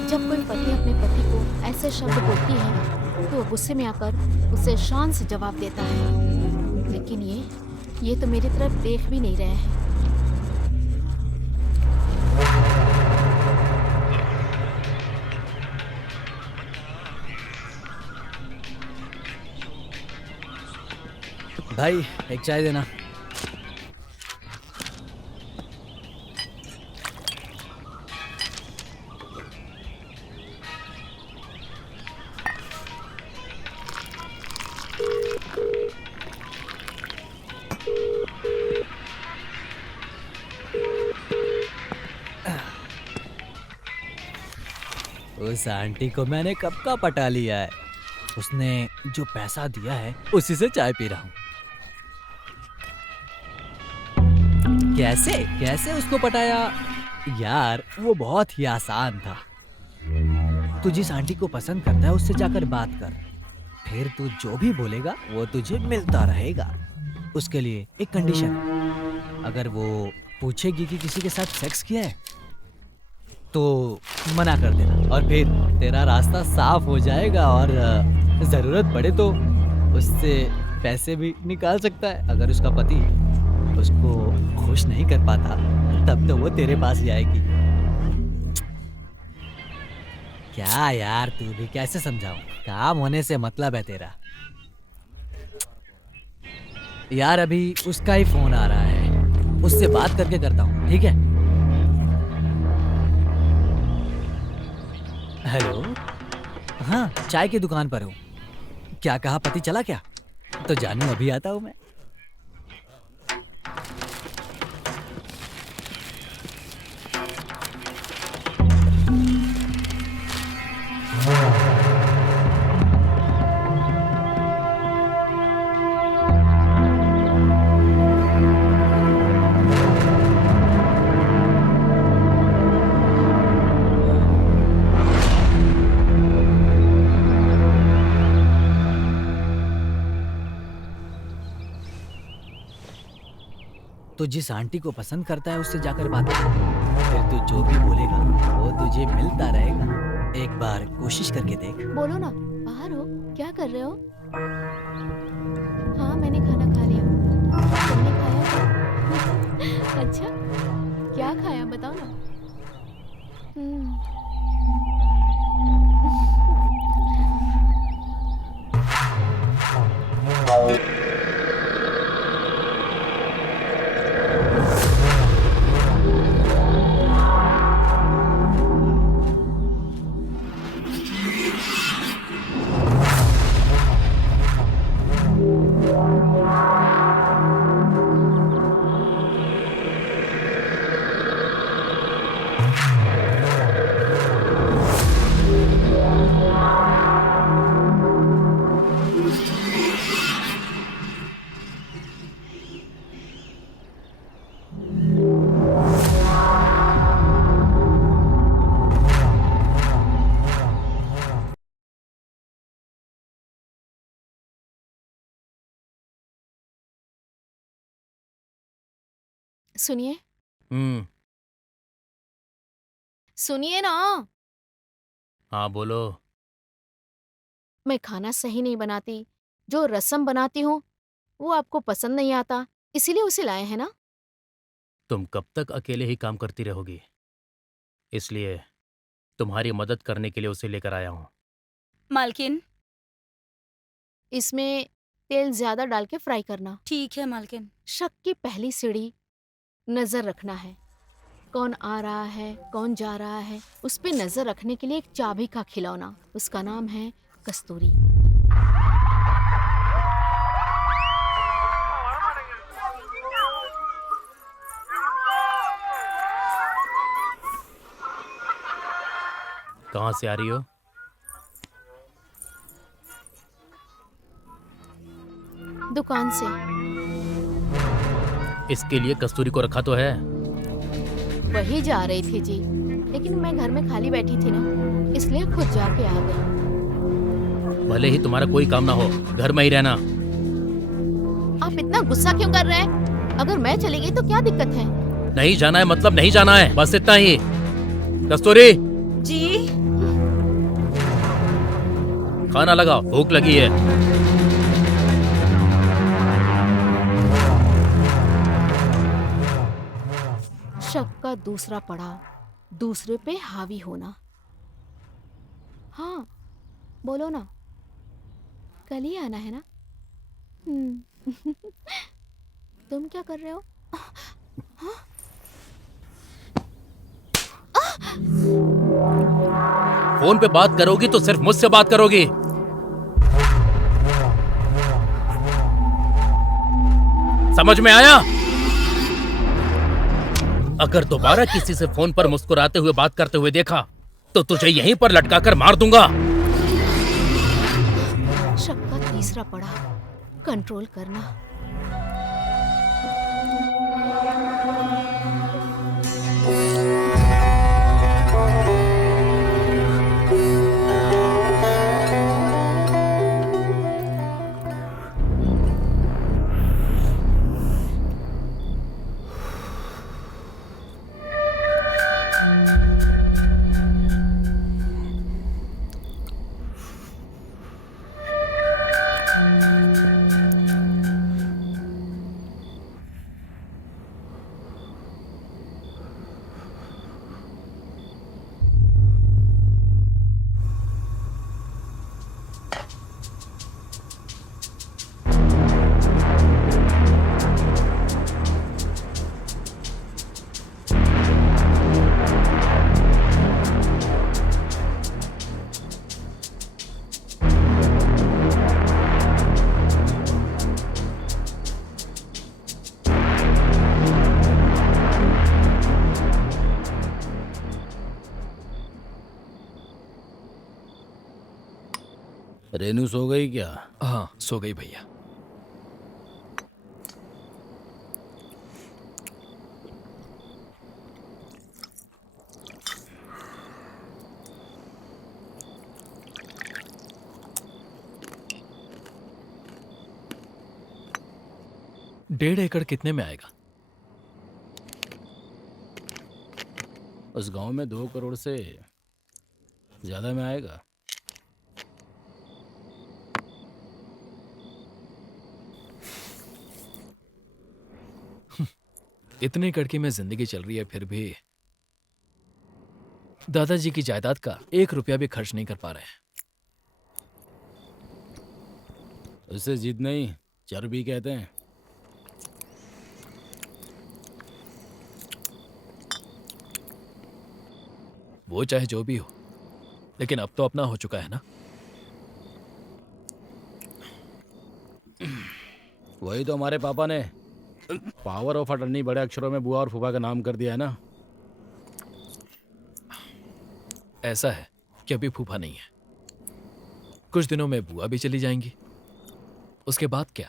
जब कोई पति अपने पति को ऐसे शब्द बोलती है तो वो गुस्से में आकर उसे शान से जवाब देता है, लेकिन ये तो मेरी तरफ देख भी नहीं रहे हैं। भाई एक चाय देना। उस आंटी को मैंने कब का पटा लिया है। उसने जो पैसा दिया है उसी से चाय पी रहा हूँ। कैसे कैसे उसको पटाया यार? वो बहुत ही आसान था। तू जिस आंटी को पसंद करता है उससे जाकर बात कर, फिर तू जो भी बोलेगा वो तुझे मिलता रहेगा। उसके लिए एक कंडीशन, अगर वो पूछेगी कि किसी के साथ सेक्स किया है तो मना कर देना, और फिर तेरा रास्ता साफ हो जाएगा और जरूरत पड़े तो उससे पैसे भी निकाल सकता है। अगर उसका पति उसको खुश नहीं कर पाता तब तो वो तेरे पास ही आएगी। क्या यार, तू भी कैसे समझाऊं? काम होने से मतलब है तेरा। यार अभी उसका ही फोन आ रहा है, उससे बात करके करता हूँ, ठीक है? हेलो, हाँ चाय की दुकान पर हूँ। क्या कहा, पति चला क्या? तो जानू अभी आता हूँ मैं। तो जिस आंटी को पसंद करता है उससे जाकर बात कर। फिर तू जो भी बोलेगा वो तुझे मिलता रहेगा। एक बार कोशिश करके देख। बोलो ना, बाहर हो, क्या कर रहे हो? हाँ, मैंने खाना खा लिया। तुमने खाया? अच्छा, क्या खाया बताओ ना। सुनिए, हम्म। सुनिए ना। हाँ बोलो। मैं खाना सही नहीं बनाती। जो रसम बनाती हूँ वो आपको पसंद नहीं आता, इसीलिए उसे लाए हैं ना। तुम कब तक अकेले ही काम करती रहोगी? इसलिए तुम्हारी मदद करने के लिए उसे लेकर आया हूँ। मालकिन। इसमें तेल ज्यादा डाल के फ्राई करना। ठीक है मालकिन। शक की पहली सीढ़ी नजर रखना है। कौन आ रहा है, कौन जा रहा है, उस पे नजर रखने के लिए एक चाबी का खिलौना, उसका नाम है कस्तूरी। कहाँ से आ रही हो? दुकान से। इसके लिए कस्तूरी को रखा तो है। वही जा रही थी जी, लेकिन मैं घर में खाली बैठी थी ना, इसलिए खुद जाके आ गई। भले ही तुम्हारा कोई काम ना हो, घर में ही रहना। आप इतना गुस्सा क्यों कर रहे हैं? अगर मैं चली गई तो क्या दिक्कत है? नहीं जाना है मतलब नहीं जाना है, बस इतना ही। कस्तूरी, जी। खाना लगाओ, भूख लगी है। शक का दूसरा पड़ाव, दूसरे पे हावी होना। हाँ, बोलो ना, कल ही आना है ना? तुम क्या कर रहे हो? फोन पे बात करोगी तो सिर्फ मुझसे बात करोगी। समझ में आया? अगर दोबारा किसी से फोन पर मुस्कुराते हुए बात करते हुए देखा तो तुझे यहीं पर लटकाकर मार दूंगा। शक का तीसरा पड़ाव, कंट्रोल करना। रेनू सो गई क्या? हाँ, सो गई भैया। डेढ़ एकड़ कितने में आएगा? उस गांव में 2 करोड़ से ज्यादा में आएगा। इतनी कड़की में जिंदगी चल रही है, फिर भी दादाजी की जायदाद का 1 रुपया भी खर्च नहीं कर पा रहे हैं। उसे जिद नहीं, चर्बी कहते हैं। वो चाहे जो भी हो, लेकिन अब तो अपना हो चुका है ना। वही तो हमारे पापा ने पावर ऑफ अटर्नी बड़े अक्षरों में बुआ और फूफा का नाम कर दिया है ना। ऐसा है कि अभी फूफा नहीं है, कुछ दिनों में बुआ भी चली जाएंगी, उसके बाद क्या?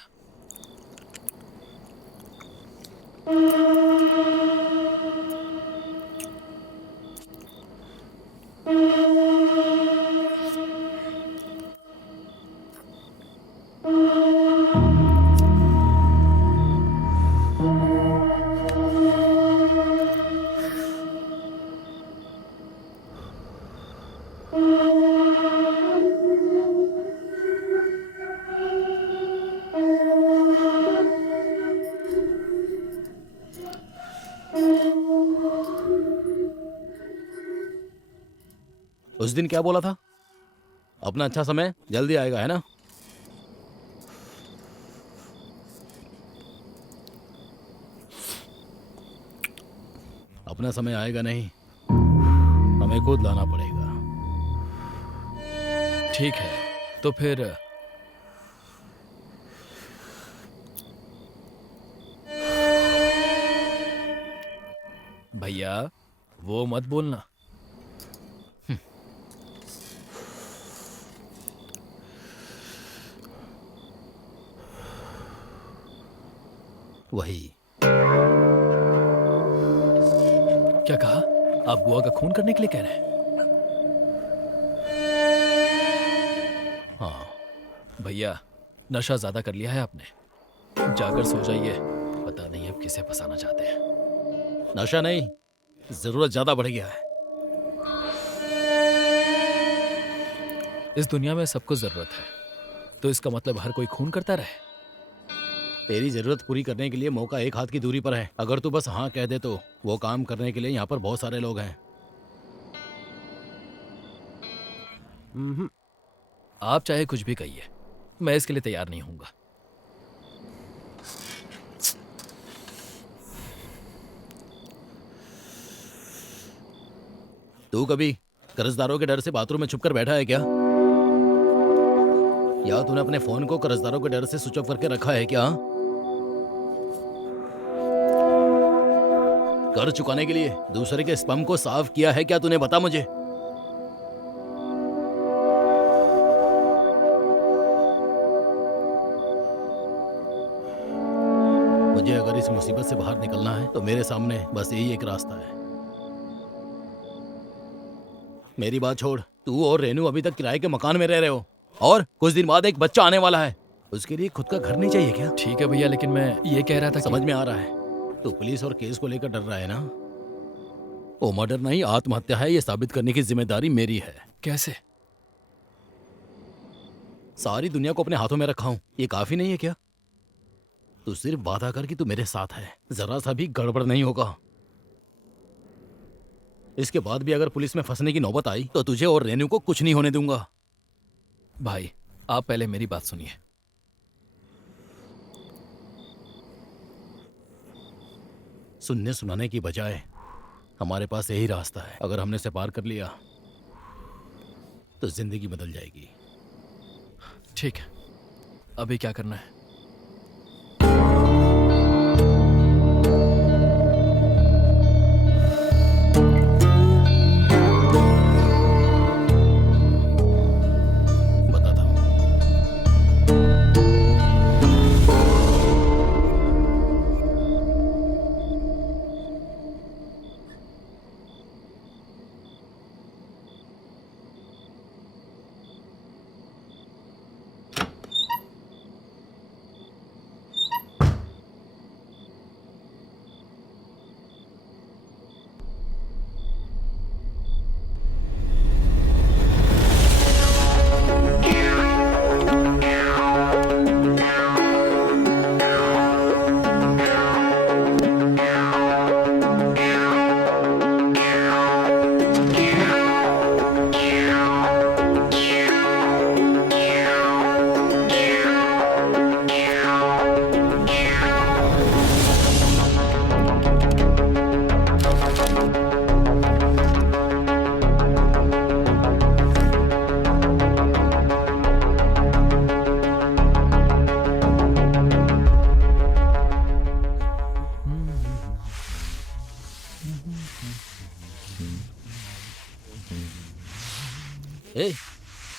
उस दिन क्या बोला था? अपना अच्छा समय जल्दी आएगा, है ना? अपना समय आएगा नहीं, हमें खुद लाना पड़ेगा। ठीक है, तो फिर भैया वो मत बोलना। वही। क्या कहा? आप बुआ का खून करने के लिए कह रहे हैं? हाँ। भैया नशा ज्यादा कर लिया है आपने, जाकर सो जाइए। पता नहीं अब किसे फंसाना चाहते हैं। नशा नहीं, जरूरत ज्यादा बढ़ गया है। इस दुनिया में सबको जरूरत है, तो इसका मतलब हर कोई खून करता रहे? तेरी जरूरत पूरी करने के लिए मौका एक हाथ की दूरी पर है। अगर तू बस हाँ कह दे तो वो काम करने के लिए यहाँ पर बहुत सारे लोग हैं। आप चाहे कुछ भी कहिए, मैं इसके लिए तैयार नहीं हूंगा। तू कभी कर्जदारों के डर से बाथरूम में छुपकर बैठा है क्या? या तूने अपने फोन को कर्जदारों के डर से स्विच ऑफ करके रखा है क्या? कर्ज चुकाने के लिए दूसरे के स्पम को साफ किया है क्या तूने? बता मुझे। मुझे अगर इस मुसीबत से बाहर निकलना है तो मेरे सामने बस यही एक रास्ता है। मेरी बात छोड़, तू और रेनू अभी तक किराए के मकान में रह रहे हो और कुछ दिन बाद एक बच्चा आने वाला है। उसके लिए खुद का घर नहीं चाहिए क्या? ठीक है भैया, लेकिन मैं ये कह रहा था समझ में आ रहा है। तो पुलिस और केस को लेकर डर रहा है ना? वो मर्डर नहीं, आत्महत्या है, ये साबित करने की जिम्मेदारी मेरी है। कैसे? सारी दुनिया को अपने हाथों में रखा हूं, ये काफी नहीं है क्या? तू सिर्फ वादा कर कि तू मेरे साथ है, जरा सा भी गड़बड़ नहीं होगा। इसके बाद भी अगर पुलिस में फंसने की नौबत आई तो तुझे और रेनू को कुछ नहीं होने दूंगा। भाई आप पहले मेरी बात सुनिए। सुनने सुनाने की बजाय हमारे पास यही रास्ता है। अगर हमने इसे पार कर लिया तो जिंदगी बदल जाएगी। ठीक है, अभी क्या करना है? बताता हूँ। ए,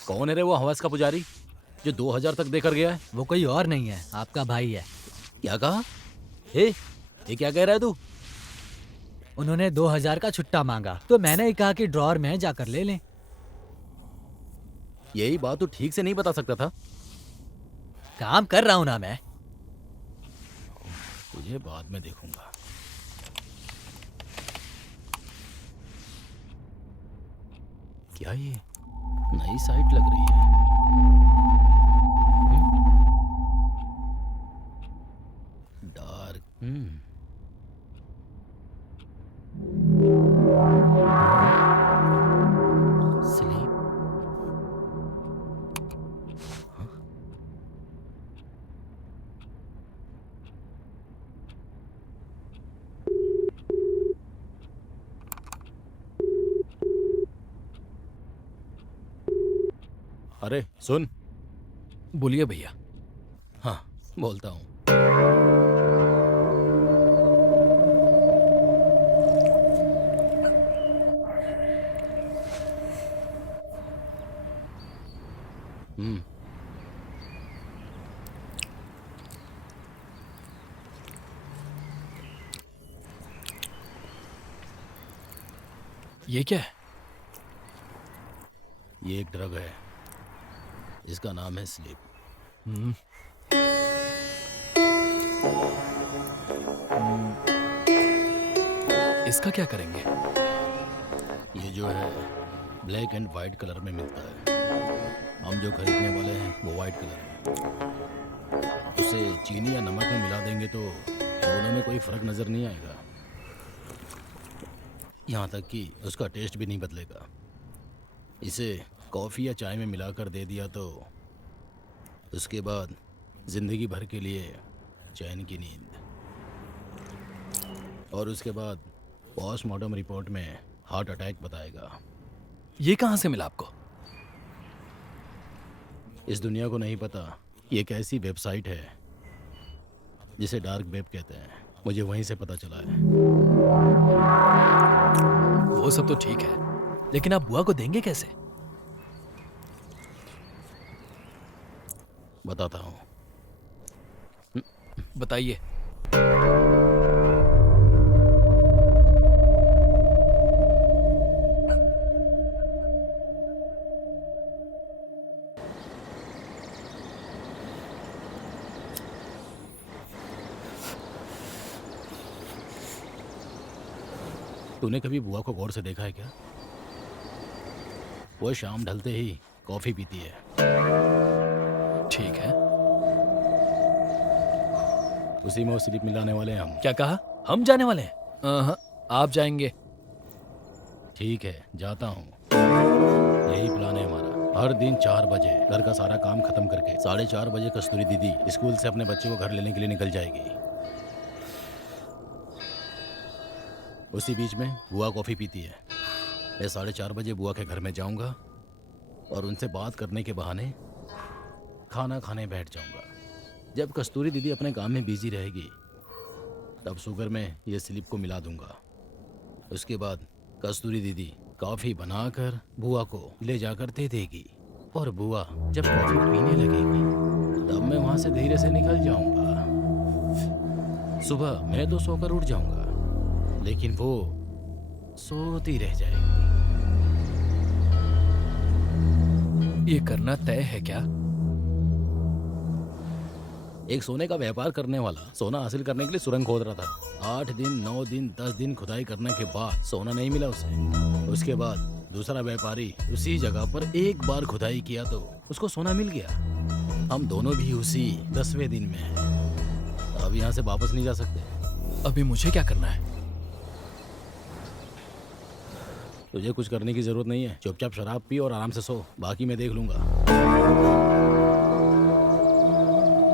कौन है रे वो हवस का पुजारी जो 2000 तक देकर गया है? वो कोई और नहीं है, आपका भाई है। क्या कहा? ए, ये क्या कह रहा है तू? उन्होंने 2000 का छुट्टा मांगा तो मैंने ही कहा कि ड्रॉअर में जाकर ले लें। यही बात तू ठीक से नहीं बता सकता था? काम कर रहा हूं ना मैं। तुझे बाद में देखूंगा। क्या ये नई साइट लग रही है? डार्क। स्लीप। अरे सुन। बोलिए भैया। हाँ, बोलता हूँ। ये क्या है? ये एक ड्रग है, इसका नाम है स्लीप। इसका क्या करेंगे? ये जो है ब्लैक एंड वाइट कलर में मिलता है। हम जो खरीदने वाले हैं वो वाइट कलर में। उसे चीनी या नमक में मिला देंगे तो दोनों में कोई फर्क नजर नहीं आएगा। यहाँ तक कि उसका टेस्ट भी नहीं बदलेगा। इसे कॉफ़ी या चाय में मिलाकर दे दिया तो उसके बाद जिंदगी भर के लिए चैन की नींद। और उसके बाद पोस्टमार्टम रिपोर्ट में हार्ट अटैक बताएगा। ये कहाँ से मिला आपको? इस दुनिया को नहीं पता ये एक ऐसी वेबसाइट है जिसे डार्क वेब कहते हैं। मुझे वहीं से पता चला है। वो सब तो ठीक है, लेकिन आप बुआ को देंगे कैसे? बताता हूँ। बताइए। तूने कभी बुआ को गौर से देखा है क्या? वो शाम ढलते ही कॉफी पीती है। ठीक है। उसी में वो स्लिप मिलाने वाले हैं हम। क्या कहा? हम जाने वाले हैं? आप जाएंगे। ठीक है, जाता हूँ। यही प्लान है हमारा। हर दिन 4 बजे घर का सारा काम खत्म करके 4:30 बजे कस्तूरी दीदी स्कूल से अपने बच्चे को घर लेने के लिए निकल जाएगी। उसी बीच में बुआ कॉफ़ी पीती है। मैं 4:30 बजे बुआ के घर में जाऊंगा और उनसे बात करने के बहाने खाना खाने बैठ जाऊंगा। जब कस्तूरी दीदी अपने काम में बिजी रहेगी तब शुगर में ये स्लिप को मिला दूंगा। उसके बाद कस्तूरी दीदी कॉफ़ी बनाकर बुआ को ले जाकर दे देगी और बुआ जब कॉफ़ी पीने लगेगी तब मैं वहाँ से धीरे से निकल जाऊंगा। सुबह मैं तो सोकर उठ जाऊंगा लेकिन वो सोती रह जाएगी। ये करना तय है क्या? एक सोने का व्यापार करने वाला सोना हासिल करने के लिए सुरंग खोद रहा था। 8 दिन 9 दिन 10 दिन खुदाई करने के बाद सोना नहीं मिला उसे। उसके बाद दूसरा व्यापारी उसी जगह पर एक बार खुदाई किया तो उसको सोना मिल गया। हम दोनों भी उसी 10वें दिन में हैं। अब यहाँ से वापस नहीं जा सकते। अभी मुझे क्या करना है? तुझे कुछ करने की जरूरत नहीं है। चुपचाप शराब पी और आराम से सो, बाकी मैं देख लूंगा।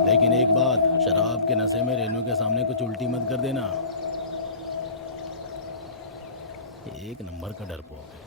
लेकिन एक बात, शराब के नशे में रेनू के सामने कुछ उल्टी मत कर देना। एक नंबर का डरपोक है।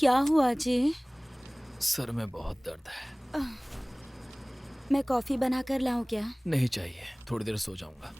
क्या हुआ जी? सर में बहुत दर्द है। मैं कॉफी बना कर लाऊं क्या? नहीं चाहिए, थोड़ी देर सो जाऊंगा।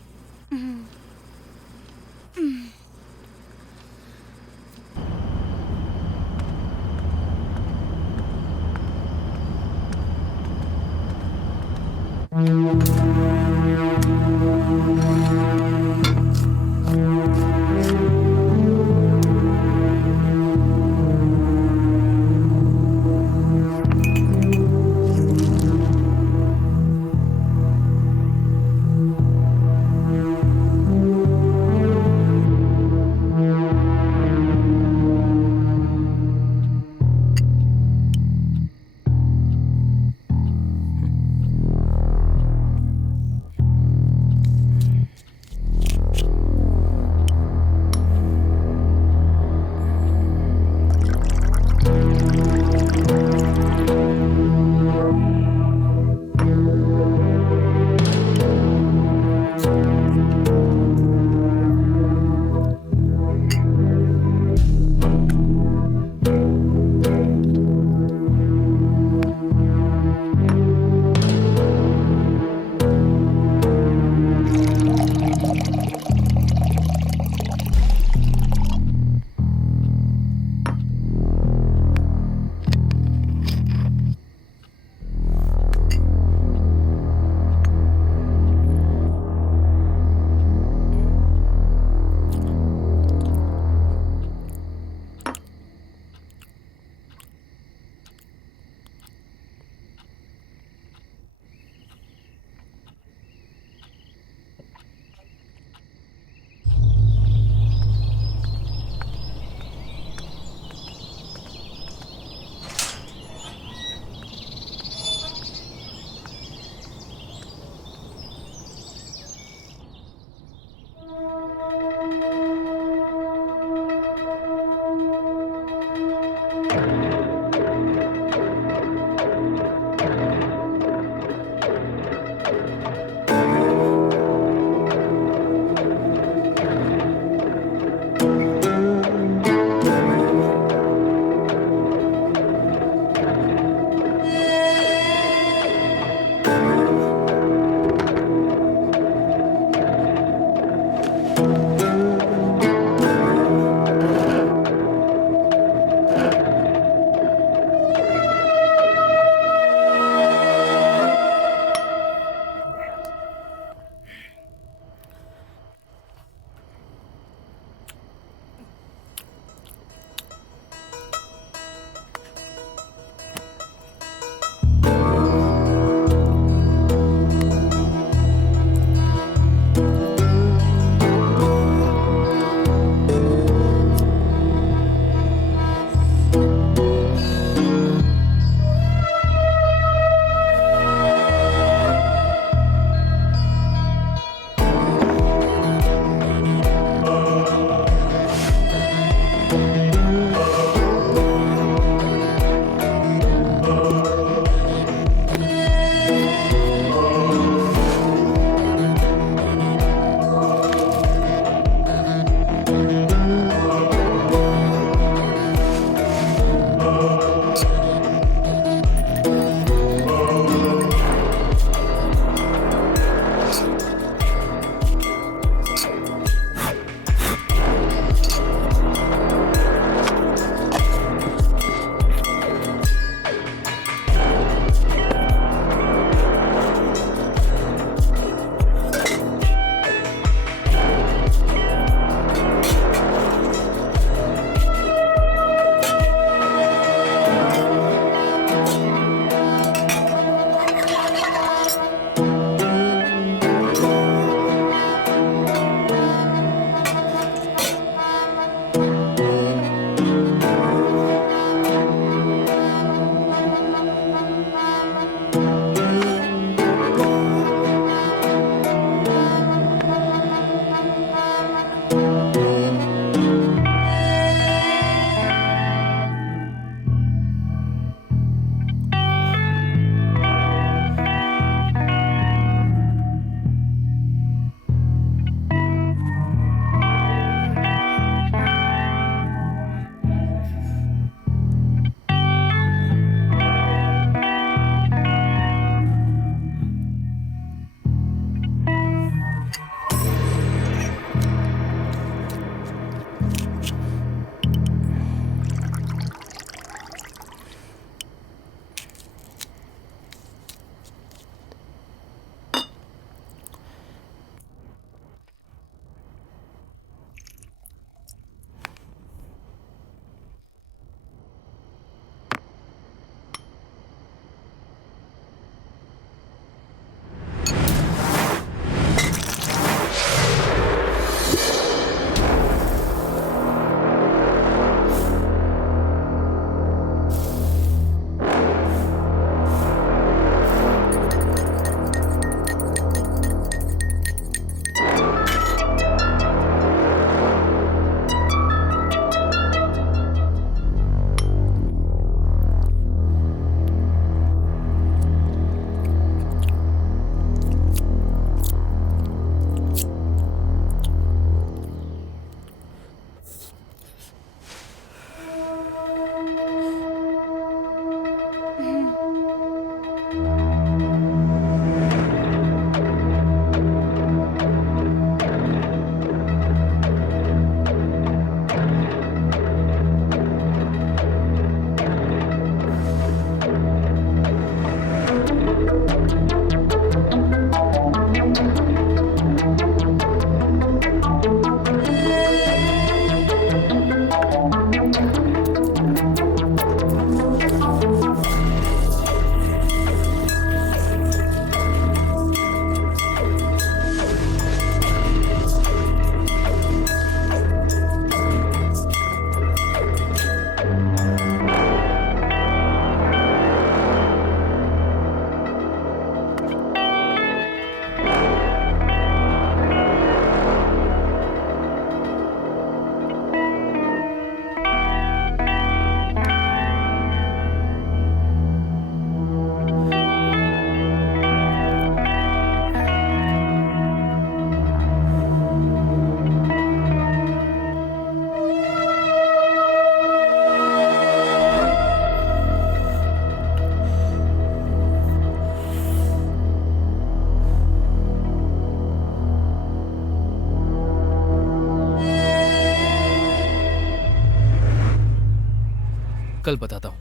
कल बताता हूँ।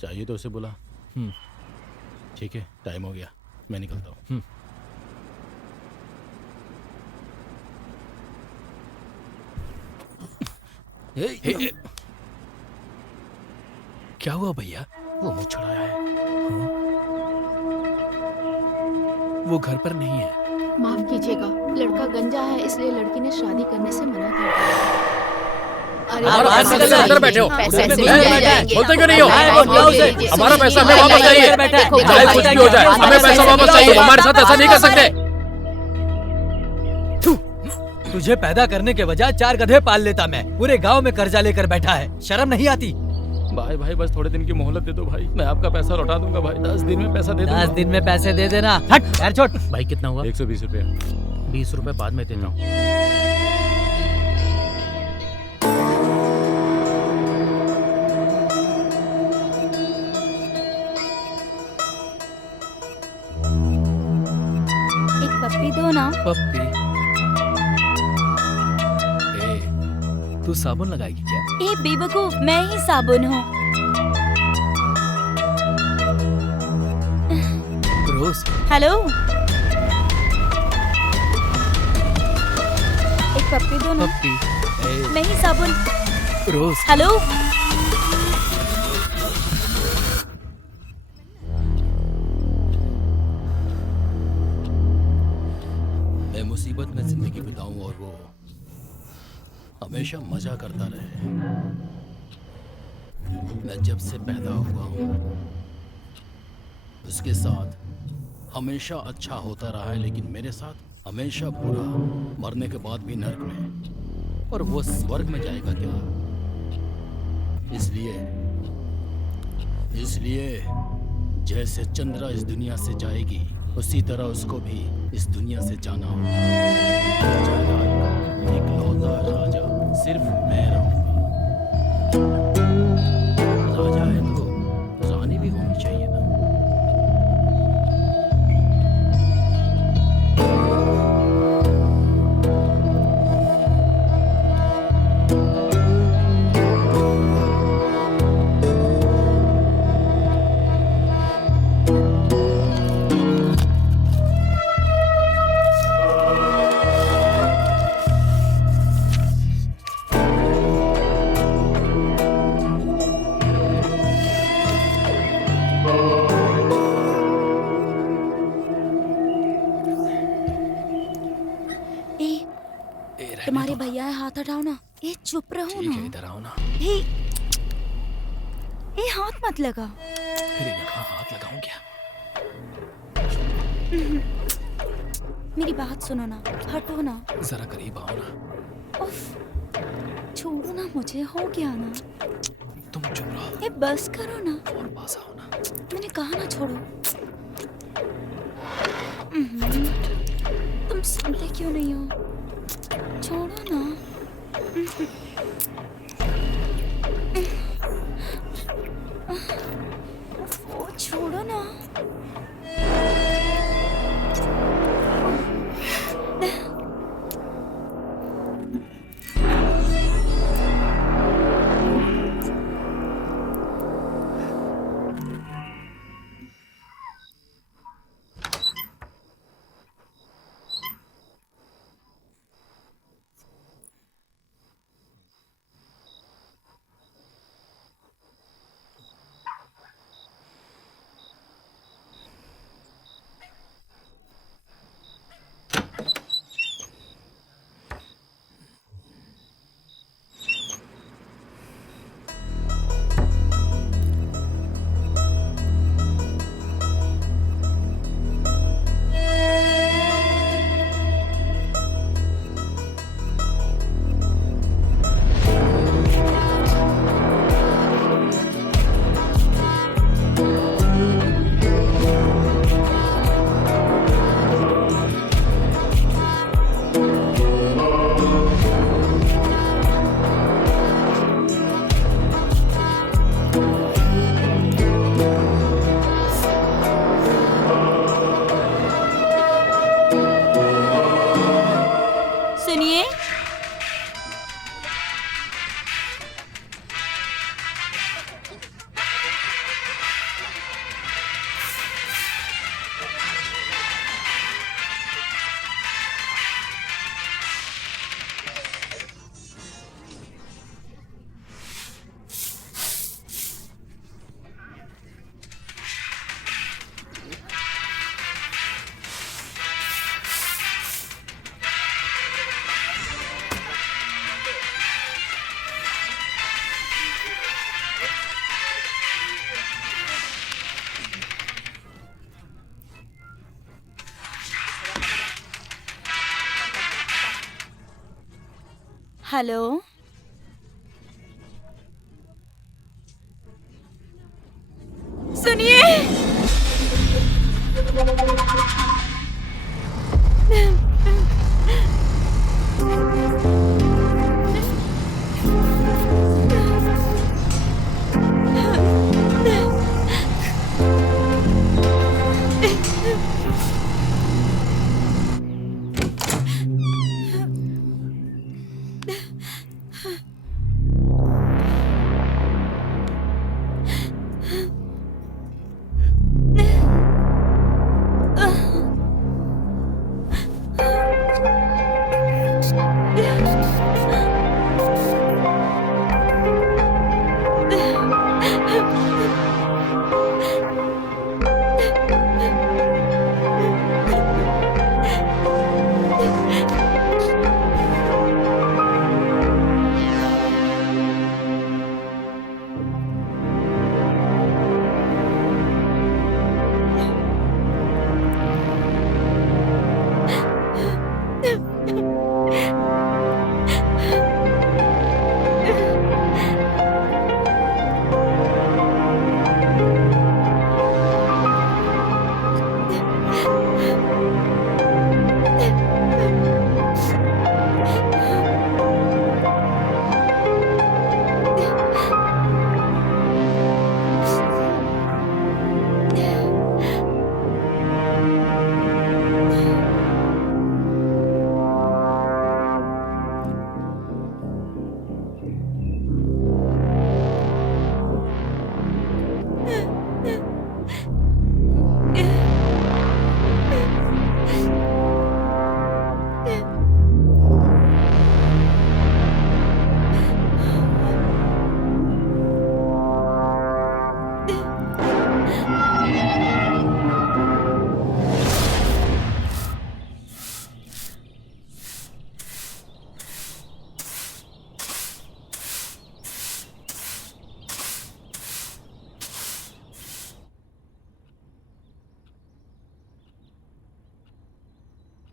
चाहिए तो उसे बुला। हम्म। ठीक है, टाइम हो गया, मैं निकलता हूँ। हे, क्या हुआ भैया? वो मुझ छुड़ाया है। वो घर पर नहीं है। माफ कीजिएगा, लड़का गंजा है इसलिए लड़की ने शादी करने से मना कर दिया। अरे हमारा बाप पैसा रे, लेकर अंदर बैठे हो। पैसे ऐसे बोलते मिल जाएंगे। बोलते क्यों नहीं हो? ले लीजिए, हमारा सुनिए, पैसा हमें ले वापस लीजिए, चाहिए। देखो, चाहे कुछ भी हो जाए, हमें पैसा वापस चाहिए। हमारे साथ ऐसा नहीं कर सकते। तुझे पैदा करने के बजाय 4 गधे पाल लेता मैं। पूरे गांव में कर्जा लेकर बैठा है, शर्म नहीं आती? भाई बस थोड़े दिन की मोहलत दे दो भाई, मैं आपका पैसा लौटा दूंगा भाई। 10 दिन में पैसा दे दूंगा। 10 दिन में पैसे दे देना। हट पैर छोड़। भाई कितना हुआ? 120 रुपया। 20 रुपए बाद में देता हूँ। एक पप्पी दो ना। पप्पी। तू साबुन लगाएगी क्या? ए बेवकूफ, मैं ही साबुन हूँ। रोज। हेलो, एक पप्पी दो ना। पप्पी। मैं ही साबुन। रोज। हेलो, मैं मुसीबत में जिंदगी बिताऊं और वो हमेशा मजा करता रहे। मैं जब से पैदा हुआ हूं उसके साथ हमेशा अच्छा होता रहा है, लेकिन मेरे साथ हमेशा बुरा। मरने के बाद भी नर्क में, और वो स्वर्ग में जाएगा क्या? इसलिए जैसे चंद्रा इस दुनिया से जाएगी उसी तरह उसको भी इस दुनिया से जाना होगा। जायदाद का इकलौता राजा सिर्फ मैं रहूंगा। राजा है तो रानी भी होनी चाहिए ना। ए रहने तुम्हारे दो ना। भैया है, हाथ हटाओ ना। ए चुप रहो ठीक है, ना। इधर आओ ना। ए हाथ मत लगा। फिर यहाँ हाथ लगाऊं क्या? मेरी बात सुनो ना, हटो ना। जरा करीब आओ ना। उफ, छोड़ो ना मुझे, हो गया ना। तुम चुप रहो ए बस करो ना, और पास आओ ना। मैंने कहा ना छोड़ो। तुम सुनते क्यों नहीं हो? छोड़ो ना। ओ छोड़ो ना। हेलो। सुनिए।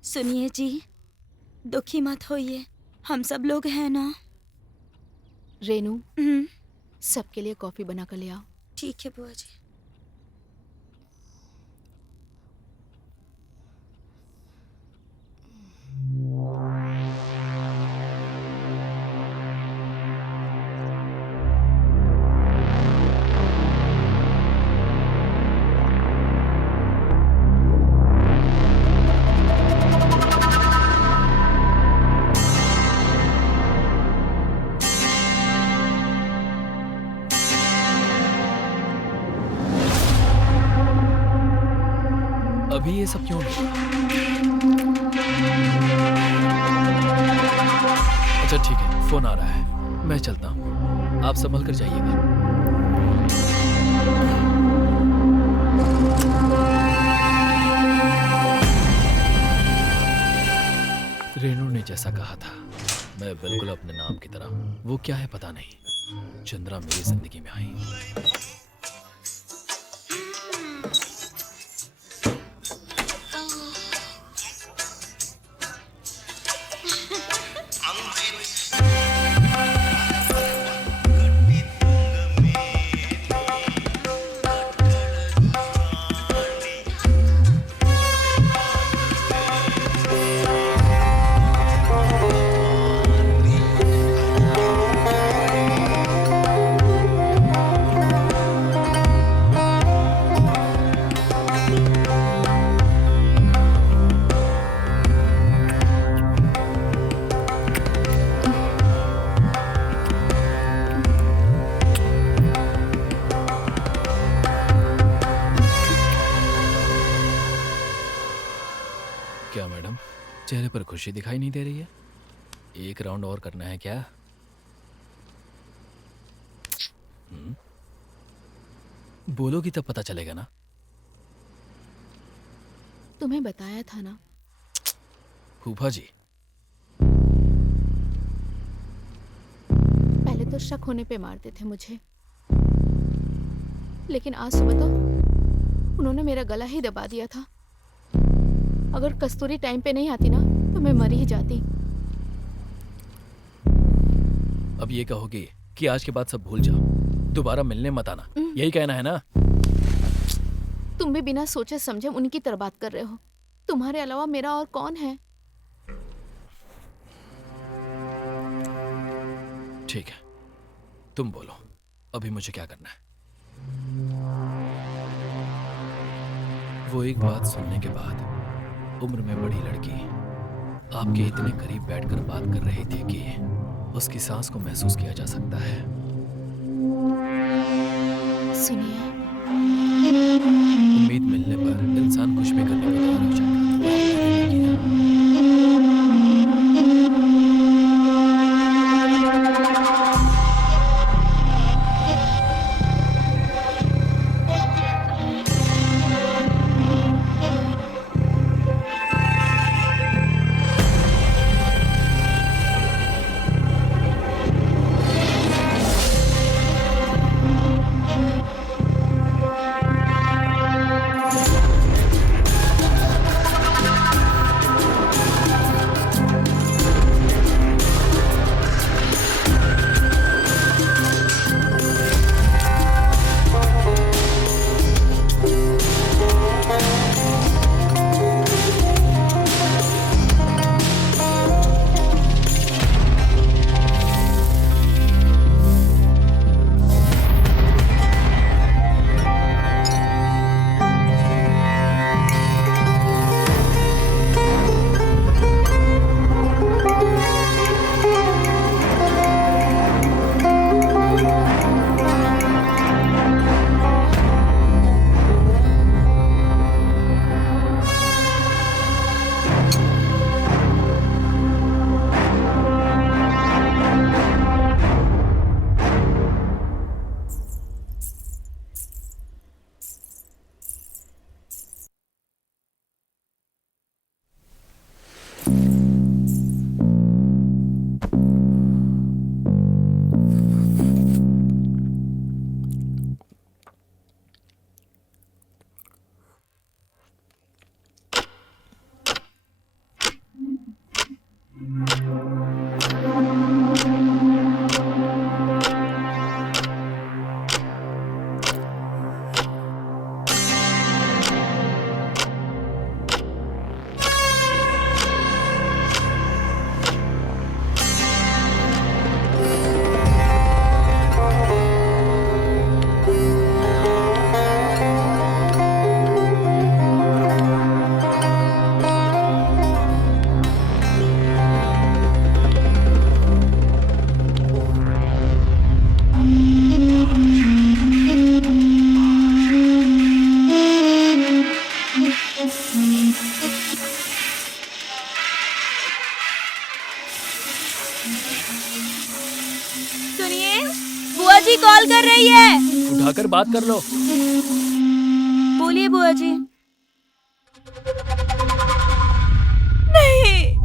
सुनिए जी, दुखी मत होइए, हम सब लोग हैं ना। रेनू, हम्म, सबके लिए कॉफी बना कर ले आओ। ठीक है बुआ जी। अभी ये सब क्यों नहीं? अच्छा ठीक है, फोन आ रहा है, मैं चलता हूँ, आप संभल कर जाइएगा। रेनू ने जैसा कहा था, मैं बिल्कुल अपने नाम की तरह हूँ। वो क्या है पता नहीं, चंद्रा मेरी जिंदगी में आई। क्या मैडम, चेहरे पर खुशी दिखाई नहीं दे रही है? एक राउंड और करना है क्या? बोलोगी तब पता चलेगा ना। तुम्हें बताया था ना। फूफा जी, पहले तो शक होने पे मारते थे मुझे, लेकिन आज सुबह तो उन्होंने मेरा गला ही दबा दिया था। अगर कस्तूरी टाइम पे नहीं आती ना तो मैं मर ही जाती। अब ये कहोगे कि आज के बाद सब भूल जाओ, दोबारा मिलने मत आना, यही कहना है ना? तुम भी बिना सोचे समझे उनकी तरह बात कर रहे हो। तुम्हारे अलावा मेरा और कौन है? ठीक है, तुम बोलो अभी मुझे क्या करना है। वो एक बात सुनने के बाद उम्र में बड़ी लड़की आपके इतने करीब बैठकर बात कर रही थी कि उसकी सांस को महसूस किया जा सकता है। सुनिए, उम्मीद मिलने पर इंसान कुछ भी करने को तैयार हो जाता है। सुनिए, बुआ जी कॉल कर रही है। उठाकर बात कर लो। बोलिए बुआ जी। नहीं।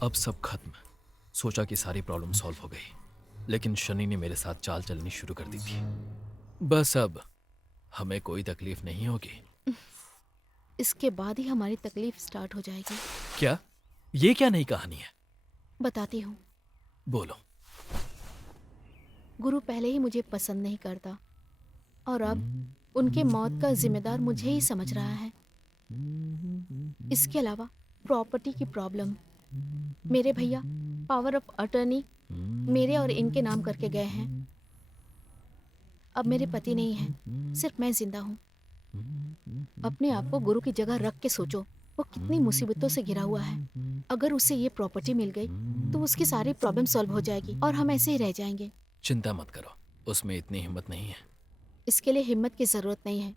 अब सब खत्म। सोचा कि सारी प्रॉब्लम सॉल्व हो गई, लेकिन शनि ने मेरे साथ चाल चलनी शुरू कर दी थी। बस अब हमें कोई तकलीफ नहीं होगी। इसके बाद ही हमारी तकलीफ स्टार्ट हो जाएगी। क्या? ये क्या नई कहानी है? बताती हूँ। बोलो। गुरु पहले ही मुझे पसंद नहीं करता और अब उनके मौत का जिम्मेदार मुझे ही समझ रहा है। इसके अलावा प्रॉपर्टी की प्रॉब्लम। मेरे भैया पावर ऑफ अटर्नी मेरे और इनके नाम करके गए हैं। अब मेरे पति नहीं हैं, सिर्फ मैं जिंदा हूँ। अपने आप को गुरु की जगह रख के सोचो, वो कितनी मुसीबतों से घिरा हुआ है। अगर उसे ये प्रॉपर्टी मिल गई तो उसकी सारी प्रॉब्लम सॉल्व हो जाएगी और हम ऐसे ही रह जाएंगे। चिंता मत करो, उसमें इतनी हिम्मत नहीं है। इसके लिए हिम्मत की जरूरत नहीं है,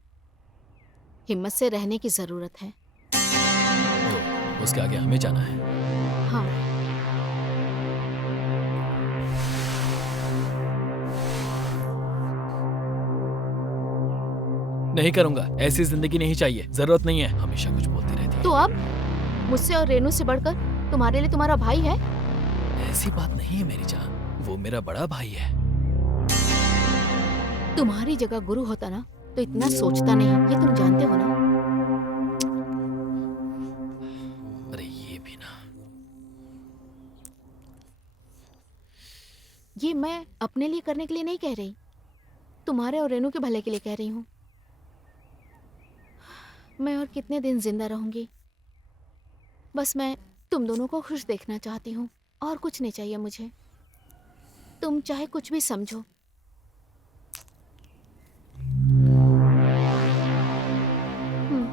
हिम्मत से रहने की जरूरत है। तो उसके आगे हमें जाना है। हाँ। नहीं करूंगा, ऐसी जिंदगी नहीं चाहिए, जरूरत नहीं है। हमेशा कुछ बोलती रहती है। तो अब मुझसे और रेनू से बढ़कर तुम्हारे लिए तुम्हारा भाई है? ऐसी बात नहीं है मेरी जान, वो मेरा बड़ा भाई है। तुम्हारी जगह गुरु होता ना तो इतना सोचता नहीं, ये तुम जानते हो ना। मैं अपने लिए करने के लिए नहीं कह रही, तुम्हारे और रेनू के भले के लिए कह रही हूँ। मैं और कितने दिन जिंदा रहूंगी, बस मैं तुम दोनों को खुश देखना चाहती हूँ, और कुछ नहीं चाहिए मुझे। तुम चाहे कुछ भी समझो। हम्म,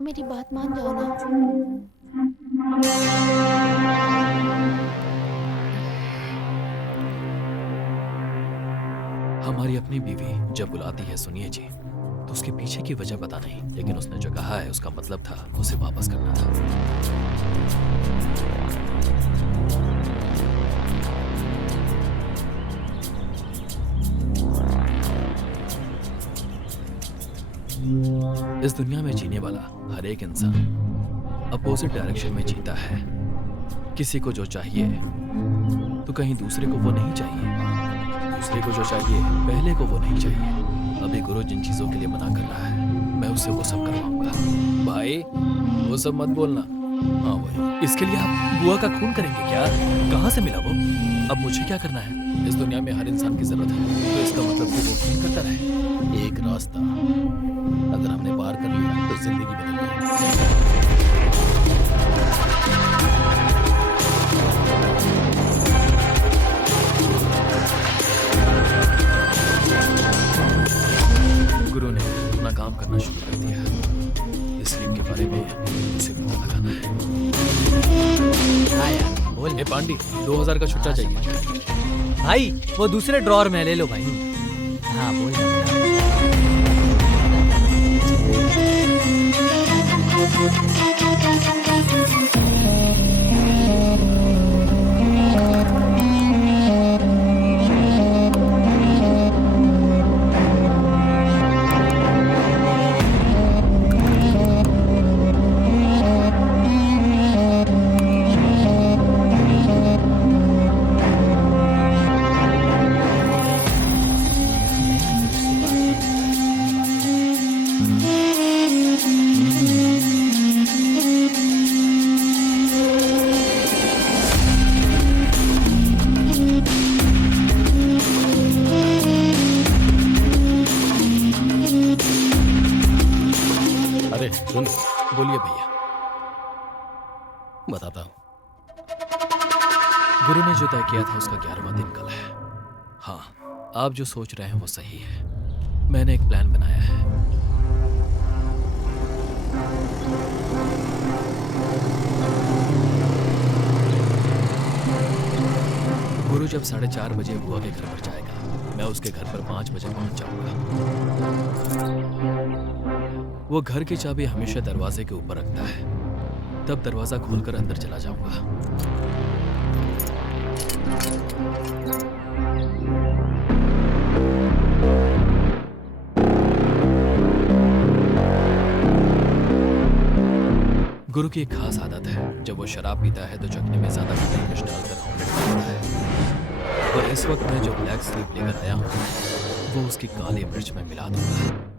मेरी बात मान जाओ ना। हमारी अपनी बीवी जब बुलाती है सुनिए जी, तो उसके पीछे की वजह पता नहीं, लेकिन उसने जो कहा है उसका मतलब था उसे वापस करना था। इस दुनिया में जीने वाला हर एक इंसान अपोजिट डायरेक्शन में जीता है। किसी को जो चाहिए तो कहीं दूसरे को वो नहीं चाहिए, दूसरे को जो चाहिए पहले को वो नहीं चाहिए। अभी गुरु जिन चीजों के लिए मना कर रहा है मैं उससे वो सब करवाऊंगा। भाई वो सब मत बोलना। हाँ वही। इसके लिए आप बुआ का खून करेंगे क्या? कहाँ से मिला वो? अब मुझे क्या करना है? इस दुनिया में हर इंसान की जरूरत है, तो इसका मतलब कि वो खून करता रहे। एक रास्ता अगर हमने पार कर लिया तो जिंदगी बदल जाएगी। गुरु ने अपना काम करना शुरू कर दिया। इस लीप के बारे में उसे पता लगाना है। हाँ यार बोल। ए पांडी 2000 का छुट्टा चाहिए। भाई वो दूसरे ड्रॉर में ले लो भाई। हाँ बोल ना। अरे सुन, बोलिए भैया। बताता हूँ। गुरु ने जो तय किया था उसका 11वां दिन कल है। हाँ, आप जो सोच रहे हैं वो सही है। मैंने एक प्लान बनाया है। गुरु जब 4:30 बजे बुआ के घर पर जाएगा, मैं उसके घर पर 5 बजे पहुंच जाऊंगा। वो घर की चाबी हमेशा दरवाजे के ऊपर रखता है। तब दरवाजा खोलकर अंदर चला जाऊंगा। गुरु की एक खास आदत है, जब वो शराब पीता है तो चखने में ज्यादा खटाई मिर्च डालकर ऑमलेट बनाता है। और इस वक्त मैं जो ब्लैक स्लीप लेकर आया हूँ वो उसकी काली मिर्च में मिला दूंगा।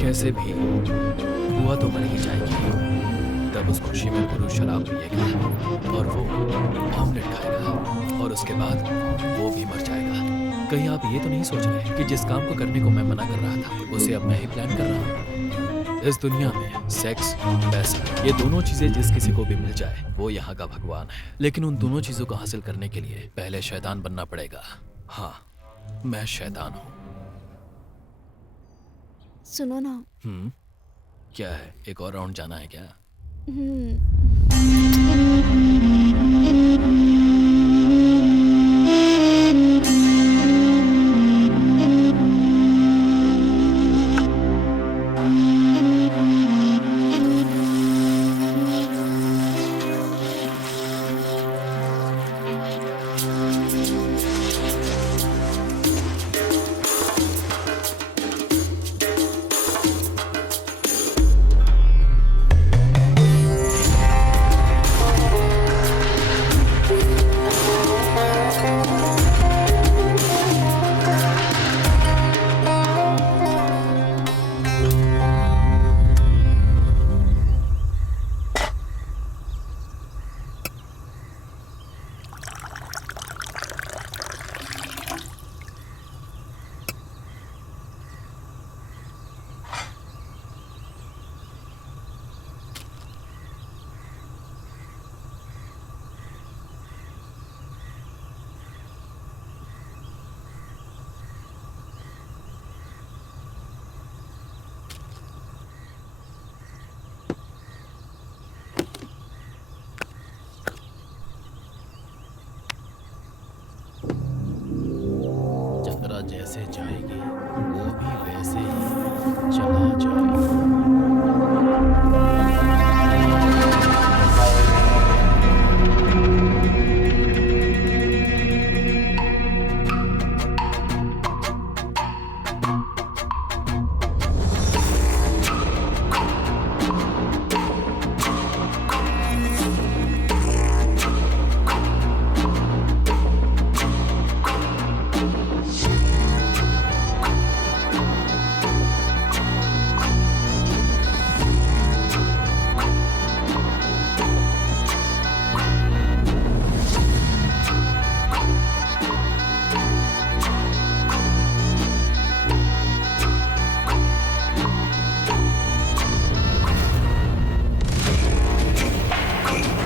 कैसे भी बुआ तो मर ही जाएगी। तब उस खुशी में गुरु शराब पिएगा और वो ऑमलेट खाएगा और उसके बाद वो भी मर जाएगा। कहीं आप ये तो नहीं सोच रहे कि जिस काम को करने को मैं मना कर रहा था उसे अब मैं ही प्लान कर रहा हूँ। इस दुनिया में सेक्स, पैसा, ये दोनों चीजें जिस किसी को भी मिल जाए वो यहाँ का भगवान है। लेकिन उन दोनों चीजों को हासिल करने के लिए पहले शैतान बनना पड़ेगा। हाँ, मैं शैतान हूँ। सुनो ना। क्या है, एक और राउंड जाना है क्या? जैसे चाहेगी वो भी वैसे ही चला जाएगा।